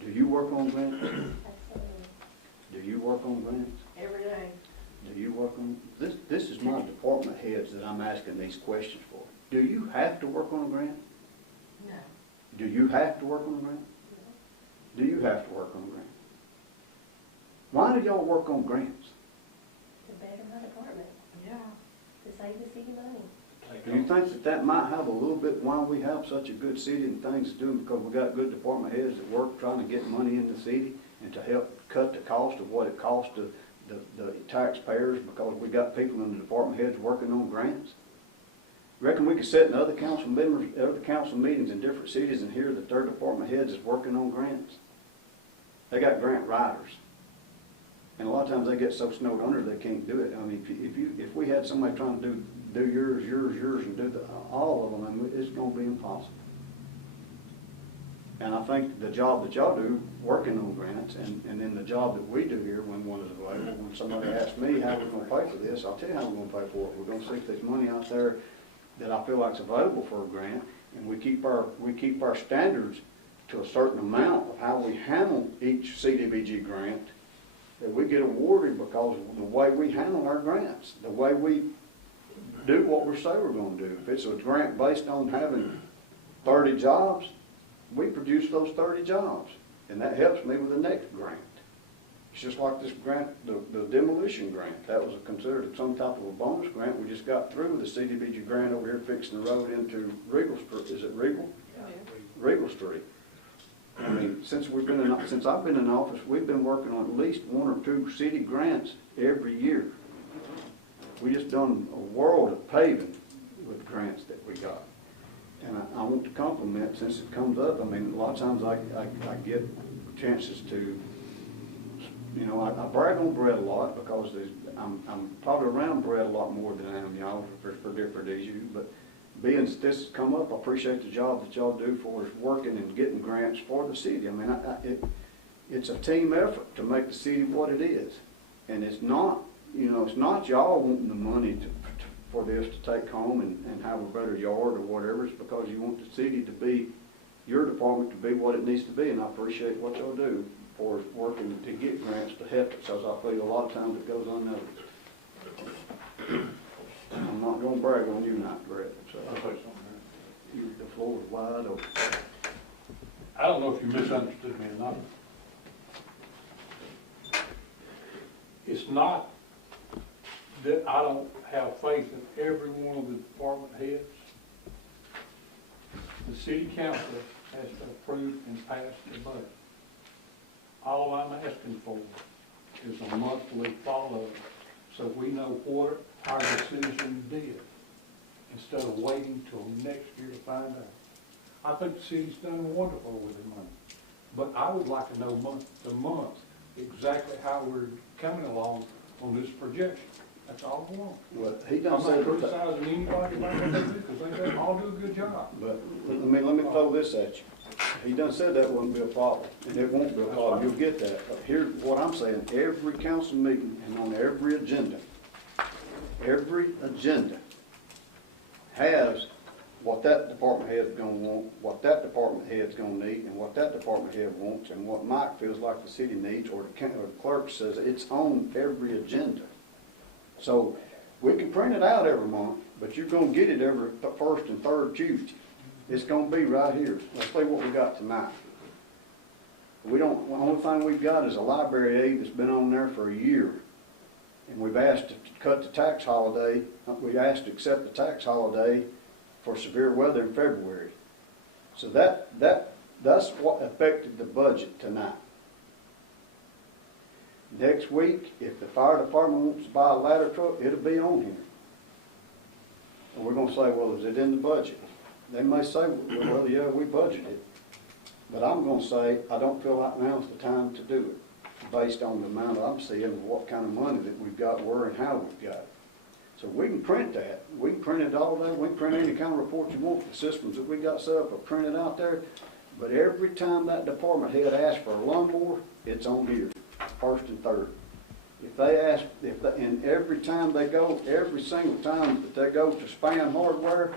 Do you work on grants? Do you work on grants? Every day. Do you work on, this is my department heads that I'm asking these questions for. Do you have to work on a grant? No. Do you have to work on a grant? Do you have to work on a grant? Why do y'all work on grants? To better my department. Yeah. To save the city money. Do you think that that might have a little bit why we have such a good city and things to do, because we got good department heads that work trying to get money in the city and to help cut the cost of what it costs to the taxpayers, because we got people in the department heads working on grants? Reckon we could sit in other council members, other council meetings in different cities and hear that their department heads is working on grants? They got grant writers. And a lot of times they get so snowed under they can't do it. I mean, if we had somebody trying to do yours, and do all of them, I mean, it's going to be impossible. And I think the job that y'all do, working on grants, and then the job that we do here when one is available, when somebody asks me how we're going to pay for this, I'll tell you how we're going to pay for it. We're going to see if there's money out there that I feel like is available for a grant, and we keep our standards to a certain amount of how we handle each CDBG grant, that we get awarded because of the way we handle our grants, the way we do what we say we're going to do. If it's a grant based on having 30 jobs, we produce those 30 jobs, and that helps me with the next grant. It's just like this grant, the demolition grant. That was considered some type of a bonus grant. We just got through with the CDBG grant over here fixing the road into Regal Street. Is it Regal? Yeah. Regal Street. I mean, since I've been in office, we've been working on at least one or two city grants every year. We just done a world of paving with grants that we got. And I want to compliment, since it comes up, I mean, a lot of times I get chances to, you know, I brag on Brett a lot because I'm probably around Brett a lot more than I am y'all for different issues. But being that this has come up, I appreciate the job that y'all do for us working and getting grants for the city. I mean, it's a team effort to make the city what it is. And it's not, you know, it's not y'all wanting the money for this to take home and have a better yard or whatever. It's because you want the city to be, your department to be what it needs to be. And I appreciate what y'all do for working to get grants to help it, because I feel a lot of times it goes unnoticed. I'm not going to brag on you tonight, Brett. So the floor is wide open. I don't know if you misunderstood me or not. It's not that I don't have faith in every one of the department heads. The city council has to approve and pass the budget. All I'm asking for is a monthly follow-up so we know what our decision did instead of waiting till next year to find out. I think the city's done wonderful with their money, but I would like to know month to month exactly how we're coming along on this projection. That's all I want. Well, he done I'm said not criticizing anybody about what they do, because they all do a good job. But let me throw this at you. He done said that wouldn't be a problem, and it won't be a problem. You'll get that. But here's what I'm saying. Every council meeting and on every agenda has what that department head's gonna want, what that department head's gonna need, and what that department head wants, and what Mike feels like the city needs, or the clerk says it's on every agenda. So we can print it out every month, but you're gonna get it every first and third Tuesday. It's gonna be right here. Let's see what we got tonight. The only thing we've got is a library aid that's been on there for a year. And we've asked to cut the tax holiday, we asked to accept the tax holiday for severe weather in February. So that's what affected the budget tonight. Next week, if the fire department wants to buy a ladder truck, it'll be on here. And we're gonna say, well, is it in the budget? They may say, well, yeah, we budgeted. But I'm gonna say, I don't feel like now's the time to do it, based on the amount I'm seeing, and what kind of money that we've got, where and how we've got it. So we can print that, we can print it all day, we can print any kind of report you want, the systems that we got set up are printed out there. But every time that department head asks for a lawnmower, it's on here, first and third. If they ask, and every time they go, every single time that they go to Span Hardware,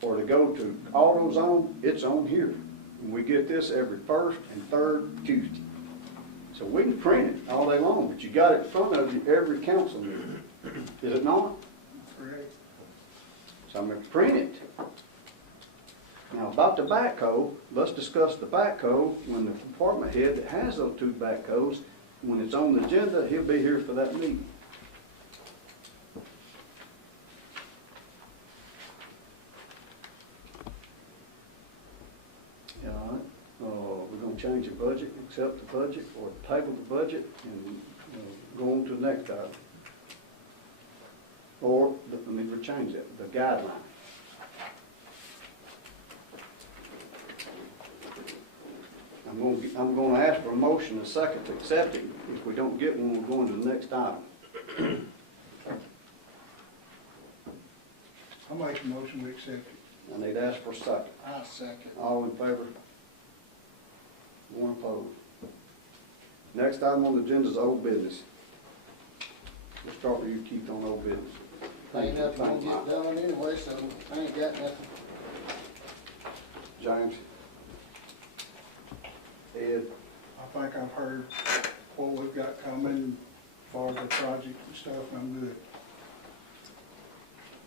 or to go to AutoZone, it's on here. And we get this every first and third Tuesday. So we can print it all day long, but you got it in front of you every council meeting. Is it not? Correct. So I'm going to print it. Now about the backhoe, let's discuss the backhoe when the department head that has those two backhoes, when it's on the agenda, he'll be here for that meeting. All right. We're going to change the budget, accept the budget, or table the budget, and go on to the next item. Or, let me change that, the guideline. I'm going to ask for a motion, a second to accept it. If we don't get one, we're going to the next item. I'll make a motion to accept it. I need to ask for a second. I second. All in favor? One opposed. Next item on the agenda is old business. We'll start with you, Keith, on old business. Ain't nothing gonna get done anyway, so I ain't got nothing. James? Ed? I think I've heard what we've got coming as far as the project and stuff, and I'm good.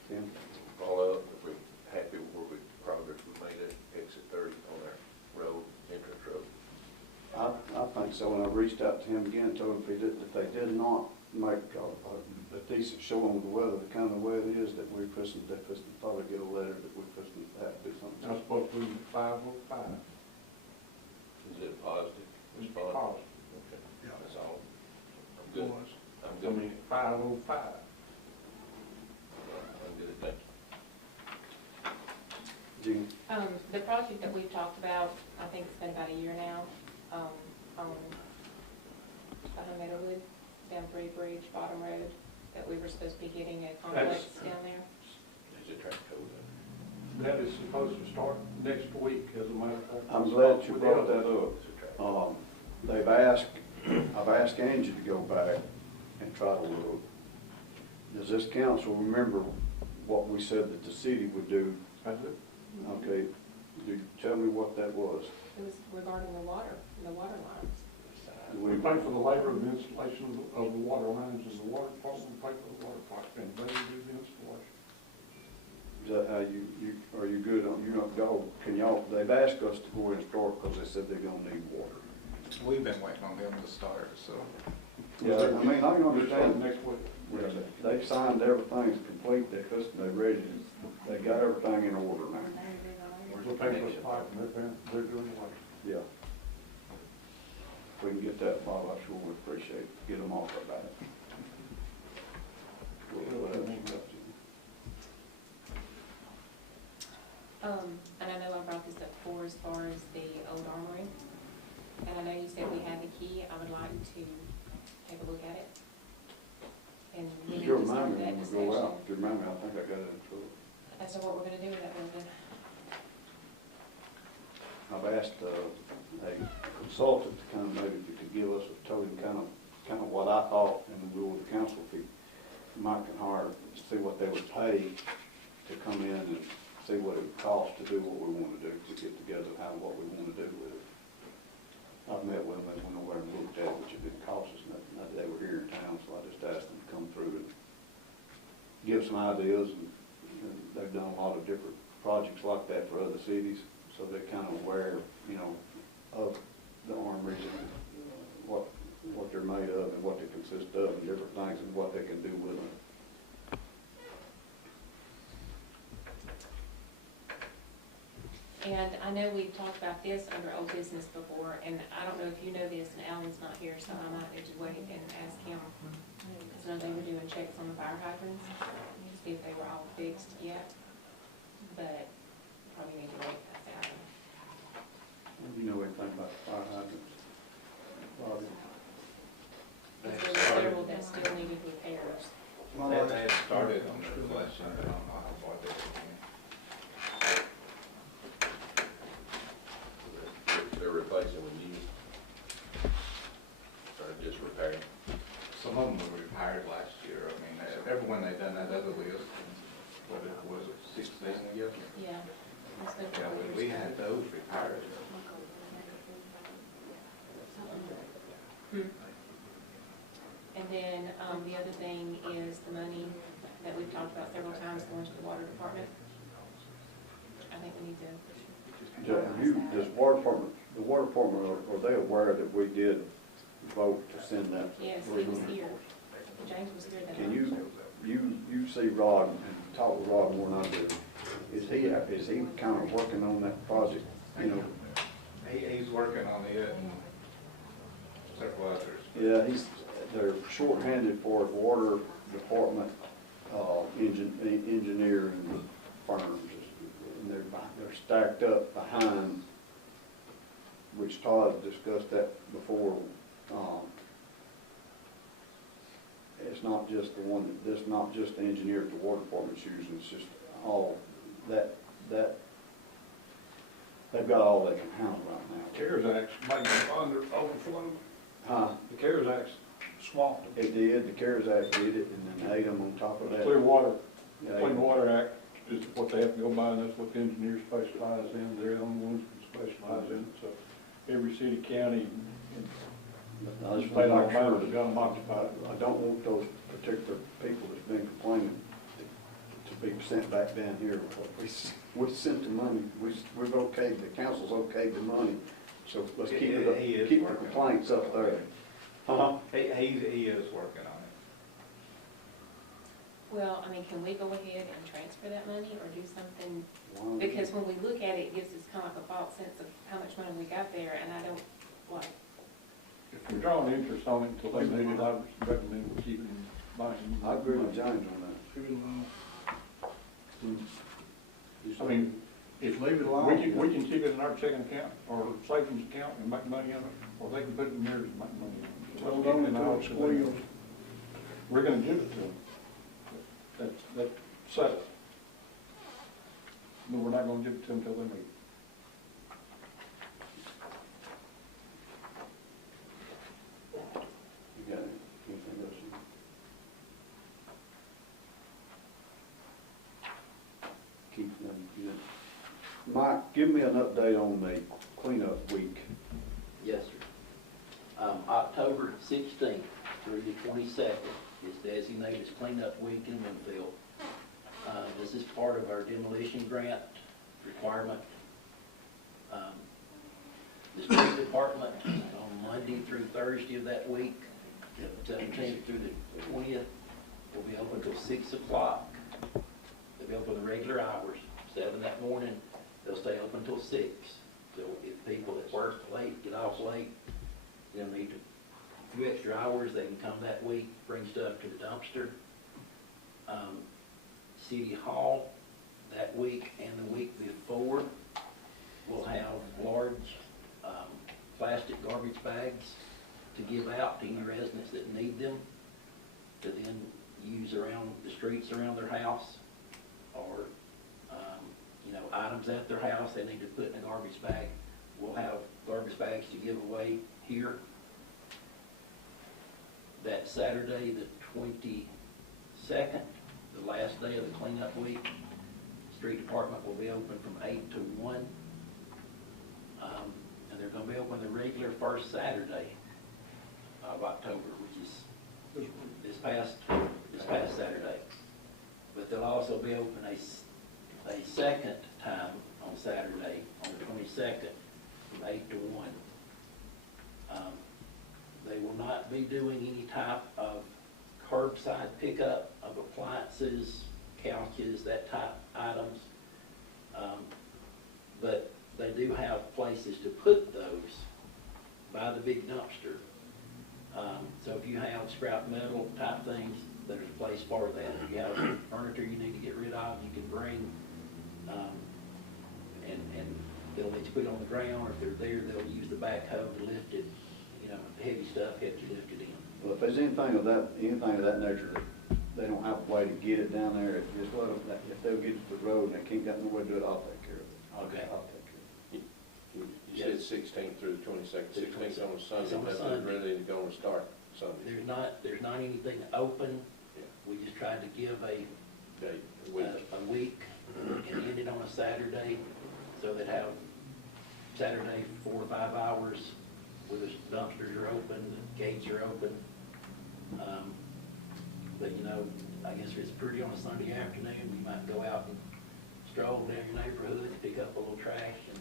Tim? Follow up, if we're happy with the progress we made at exit 30 on our road, entrance road. I think so, and I reached out to him again, told him if they did not make a decent showing with the weather, the kind of way it is, that they're supposed to probably get a letter that we're supposed to have to do something. That's supposed to be 505. Is it positive? It's Response? positive. Okay, Yeah. that's all. I'm good. Was. I'm I good. mean, 505. I'm good, thank you. Jean? The project that we've talked about, I think it's been about a year now, on Meadowwood, down Bree Bridge, Bottom Road, that we were supposed to be getting a complex down there. Is it track code? That is supposed to start next week, as a matter of fact. I'm glad you brought that up. I've asked Angie to go back and try to look. Does this council remember what we said that the city would do? I do. Okay, tell me what that was. It was regarding the water lines. We pay for the labor of the installation of the water lines, and the water department pay for the water pipe, and they do the installation. Is that how are you good on, they've asked us to go ahead and start because they said they're gonna need water. We've been waiting on them to start, so. Yeah, I mean, I understand. Next week. They've signed everything's complete, they're ready, they got everything in order now. We're paying for the pipe, and they're doing the labor. Yeah. If we can get that, Bob, I sure would appreciate it. Get them off our back. And I know I brought this up before as far as the old armory. And I know you said we had the key. I would like to take a look at it. And we need If you to start remind me that when we discussion. go out, if you remind me, I think I got it in trouble. As to what we're gonna do with that building. I've asked a consultant to kind of maybe if he could give us a total kind of what I thought, and then we'll with the council if Mike can hire to see what they would pay to come in and see what it would cost to do what we want to do, to get together what we want to do with it. I've met with them, they went over and looked at it, which it didn't cost us nothing. They were here in town, so I just asked them to come through and give some ideas, and they've done a lot of different projects like that for other cities, so they're kind of aware, of the armories and what they're made of and what they consist of and different things and what they can do with them. And I know we've talked about this under old business before, and I don't know if you know this, and Alan's not here, so I might need to wait and ask him. Because I know they were doing checks on the fire hydrants, to see if they were all fixed yet. But probably need to wait past that. You know, if And then, the other thing is the money that we've talked about several times going to the water department. I think we need to. This water department, the water department, are they aware that we did vote to send that? Yes, he was here. James was here that Can night. you see Rod and talk with Rod more than I do? Is he kind of working on that project, you know? He's working on it and several others. Yeah, they're shorthanded for water department, engineer and firms. And they're stacked up behind, which Todd discussed that before. It's not just the one, that's not just the engineer at the water department's using, it's just all that, they've got all they can handle right now. CARES Act made the fund overflow. Huh? The CARES Act swamped them. It did, the CARES Act did it, and then ate them on top of that. Clean Water, Yeah, Clean Water Act is what they have to go by, and that's what the engineers specialize in. They're the only ones who can specialize in it. So every city, county, I and just state want to make sure Alabama's got them occupied. I don't want those particular people that's been complaining to be sent back down here. We sent the money, we've okayed, the council's okayed the money, so let's keep the complaints up there. He is working on it. Well, I mean, can we go ahead and transfer that money or do something? Because when we look at it, it gives us kind of like a false sense of how much money we got there, and I don't like. If we're drawing interest on it until they need it, I would recommend we keep it in mind. I agree with James on that. I mean, if leave it alone. we can keep it in our checking account or savings account and make money on it, or they can put it in theirs and make money on it. So Hold on until it's squealed. we're gonna give it to them. That's settled. But we're not gonna give it to them until they meet. You got anything else? Keep them good. Mike, give me an update on the cleanup week. Yes, sir. October 16th through the 22nd is designated as cleanup week in Winfield. This is part of our demolition grant requirement. The street department on Monday through Thursday of that week, the 17th through the 20th, will be open until 6 o'clock. They'll be open the regular hours, 7 that morning. They'll stay open until 6. So if people that work late, get off late, they'll need a few extra hours, they can come that week, bring stuff to the dumpster. City Hall that week and the week before will have large plastic garbage bags to give out to any residents that need them to then use around the streets around their house, or items at their house they need to put in a garbage bag. We'll have garbage bags to give away here. That Saturday, the 22nd, the last day of the cleanup week, street department will be open from 8 to 1. And they're going to be open the regular first Saturday of October, which is this past Saturday. But they'll also be open a second time on Saturday, on the 22nd, from 8 to 1. They will not be doing any type of curbside pickup of appliances, couches, that type items. But they do have places to put those by the big dumpster. So if you have scrap metal type things, there's a place for that. If you have furniture you need to get rid of, you can bring, and they'll let you put it on the ground, or if they're there, they'll use the backhoe to lift it. The heavy stuff, have to lift it in. Well, if there's anything of that nature that they don't have a way to get it down there, just let them, if they'll get to the road and they can't got no way to do it, I'll take care of it. Okay. I'll take care of it. You said 16th through the 22nd. 16th on a Sunday, It's on a that's Sunday. ready to go and start Sunday. There's not anything open. We just tried to give a week and end it on a Saturday, so they'd have Saturday 4 to 5 hours where the dumpsters are open, the gates are open. But you know, I guess if it's pretty on a Sunday afternoon, you might go out and stroll down your neighborhood, pick up a little trash, and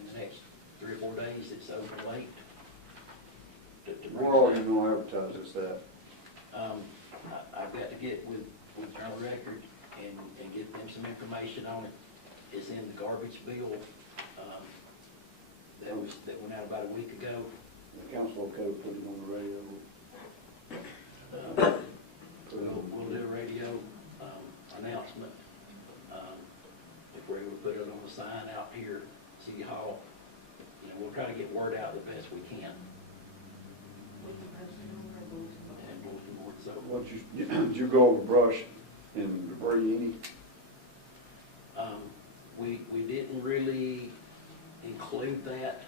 in the next 3 or 4 days, it's open late. Where are you gonna advertise this at? I've got to get with Journal Record and get them some information on it. It's in the garbage bill, that went out about a week ago. The council okay with putting it on the radio? We'll do a radio announcement. If we're able to put it on the sign out here at City Hall, you know, we'll try to get word out the best we can. And bulletin board, so. Did you go over brush and debris any? We didn't really include that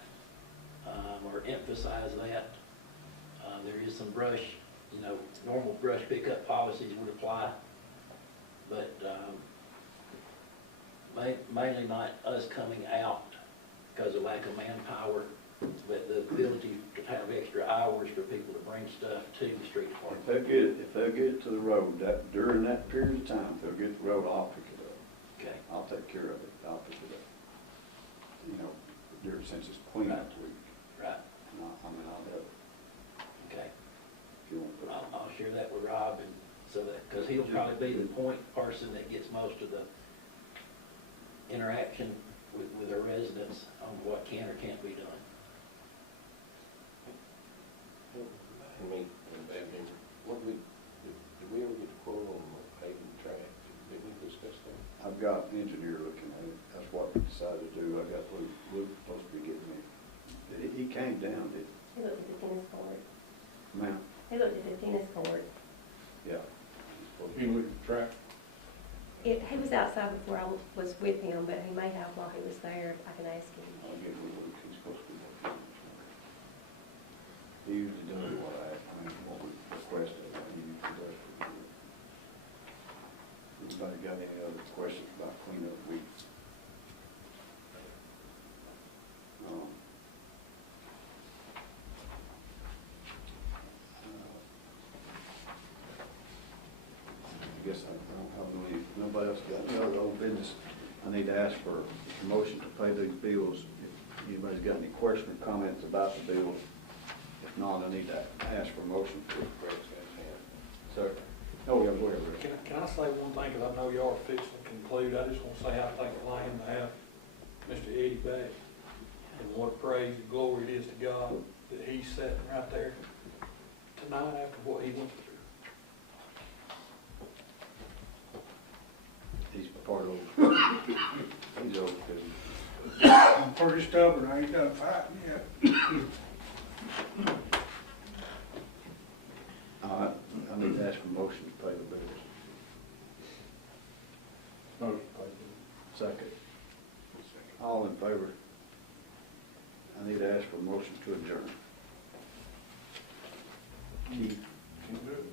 or emphasize that. There is some brush, you know, normal brush pickup policies would apply, but mainly not us coming out because of lack of manpower, but the ability to have extra hours for people to bring stuff to the street department. If they'll get it to the road, that during that period of time, if they'll get the road, I'll pick it up. Okay. I'll take care of it. I'll pick it up. You know, since it's cleanup week. Right. I mean, I'll do it. Okay. If you want to put it. I'll share that with Rob, and so that, because he'll probably be the point person that gets most of the interaction with our residents on what can or can't be done. Did we ever get a quote on paving track? Did we discuss that? I've got an engineer looking at it. That's what we decided to do. I got Luke supposed to be getting me. He came down, did He looked at the tennis court. Ma'am? He looked at the tennis court. Yeah. He looked at the track. He was outside before I was with him, but he may have while he was there. I can ask him. I'll get with Luke. He's supposed to be working. He usually does what we requested. He usually does. Anybody got any other questions about cleanup week? I guess I don't have any, nobody else got any other old business. I need to ask for a motion to pay these bills. If anybody's got any questions or comments about the bills, if not, I need to ask for a motion for it. Sir? Oh, yeah, go ahead, Rick. Can I say one thing, because I know y'all are fixing to conclude. I just want to say I think it's lame to have Mr. Eddie back. And what praise and glory it is to God that he's sitting right there tonight after what he went through. He's part of those. He's old. I'm pretty stubborn. I ain't done fighting yet. I need to ask for a motion to pay the bills. Motion to pay the bills. Second. All in favor? I need to ask for a motion to adjourn. Keith, can you do it?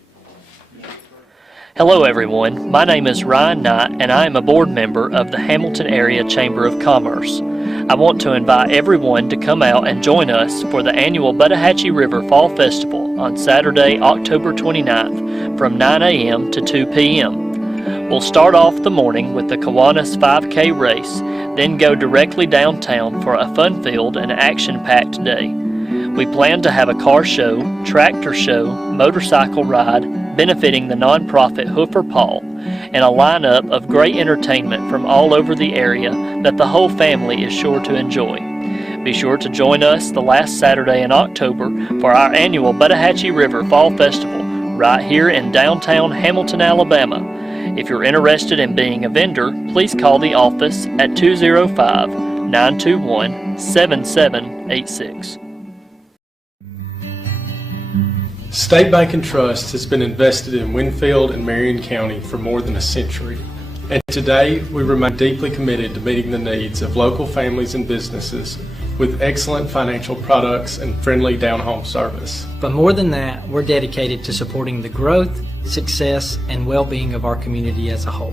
Hello everyone, my name is Ryan Knight and I am a board member of the Hamilton Area Chamber of Commerce. I want to invite everyone to come out and join us for the annual Buttahatchee River Fall Festival on Saturday, October 29th from 9 a.m. to 2 p.m. We'll start off the morning with the Kiwanis 5K race, then go directly downtown for a fun-filled and action-packed day. We plan to have a car show, tractor show, motorcycle ride, benefiting the nonprofit Hoofer Paul, and a lineup of great entertainment from all over the area that the whole family is sure to enjoy. Be sure to join us the last Saturday in October for our annual Buttahatchee River Fall Festival right here in downtown Hamilton, Alabama. If you're interested in being a vendor, please call the office at 205-921-7786. State Bank and Trust has been invested in Winfield and Marion County for more than a century. And today, we remain deeply committed to meeting the needs of local families and businesses with excellent financial products and friendly down-home service. But more than that, we're dedicated to supporting the growth, success, and well-being of our community as a whole.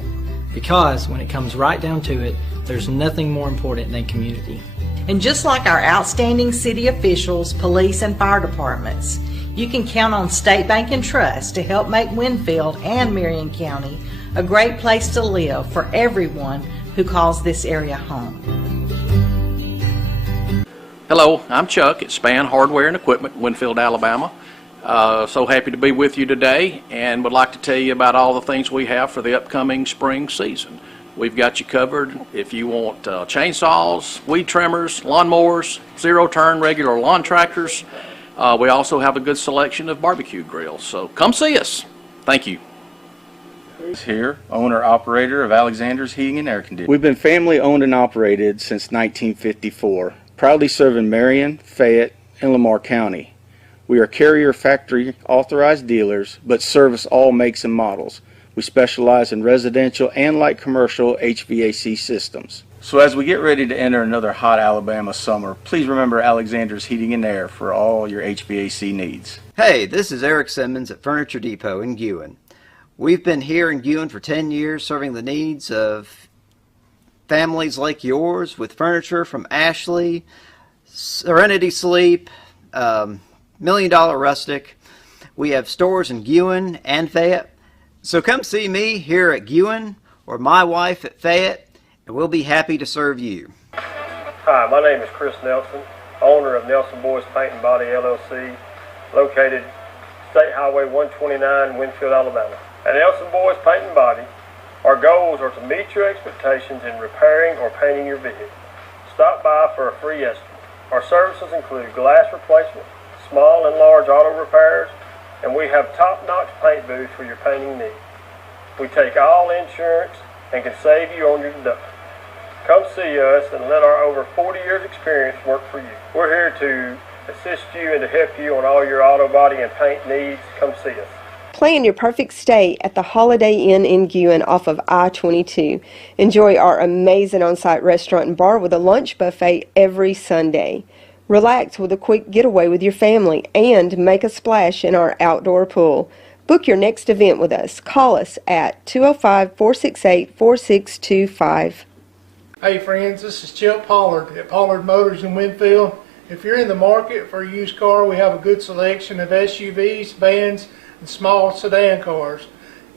Because when it comes right down to it, there's nothing more important than community. And just like our outstanding city officials, police, and fire departments, you can count on State Bank and Trust to help make Winfield and Marion County a great place to live for everyone who calls this area home. Hello, I'm Chuck at Span Hardware and Equipment, Winfield, Alabama. So happy to be with you today and would like to tell you about all the things we have for the upcoming spring season. We've got you covered if you want chainsaws, weed trimmers, lawnmowers, zero-turn regular lawn tractors. We also have a good selection of barbecue grills, so come see us. Thank you. Here, owner-operator of Alexander's Heating and Air Conditioning. We've been family owned and operated since 1954, proudly serving Marion, Fayette, and Lamar County. We are carrier factory authorized dealers, but service all makes and models. We specialize in residential and light commercial HVAC systems. So as we get ready to enter another hot Alabama summer, please remember Alexander's Heating and Air for all your HVAC needs. Hey, this is Eric Simmons at Furniture Depot in Guin. We've been here in Guin for 10 years serving the needs of families like yours with furniture from Ashley, Serenity Sleep, Million Dollar Rustic. We have stores in Guin and Fayette. So come see me here at Guin or my wife at Fayette, and we'll be happy to serve you. Hi, my name is Chris Nelson, owner of Nelson Boys Paint and Body LLC, located State Highway 129, Winfield, Alabama. At Nelson Boys Paint and Body, our goals are to meet your expectations in repairing or painting your vehicle. Stop by for a free estimate. Our services include glass replacement, small and large auto repairs, and we have top-notch paint booths for your painting needs. We take all insurance and can save you on your deductible. Come see us and let our over 40 years experience work for you. We're here to assist you and to help you on all your auto body and paint needs. Come see us. Plan your perfect stay at the Holiday Inn in Guin off of I-22. Enjoy our amazing on-site restaurant and bar with a lunch buffet every Sunday. Relax with a quick getaway with your family and make a splash in our outdoor pool. Book your next event with us. Call us at 205-468-4625. Hey friends, this is Chip Pollard at Pollard Motors in Winfield. If you're in the market for a used car, we have a good selection of SUVs, vans, and small sedan cars.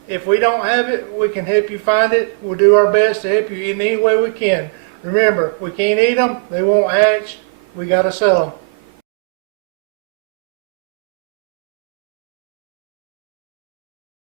If we don't have it, we can help you find it. We'll do our best to help you in any way we can. Remember, we can't eat them, they won't hatch, we gotta sell them.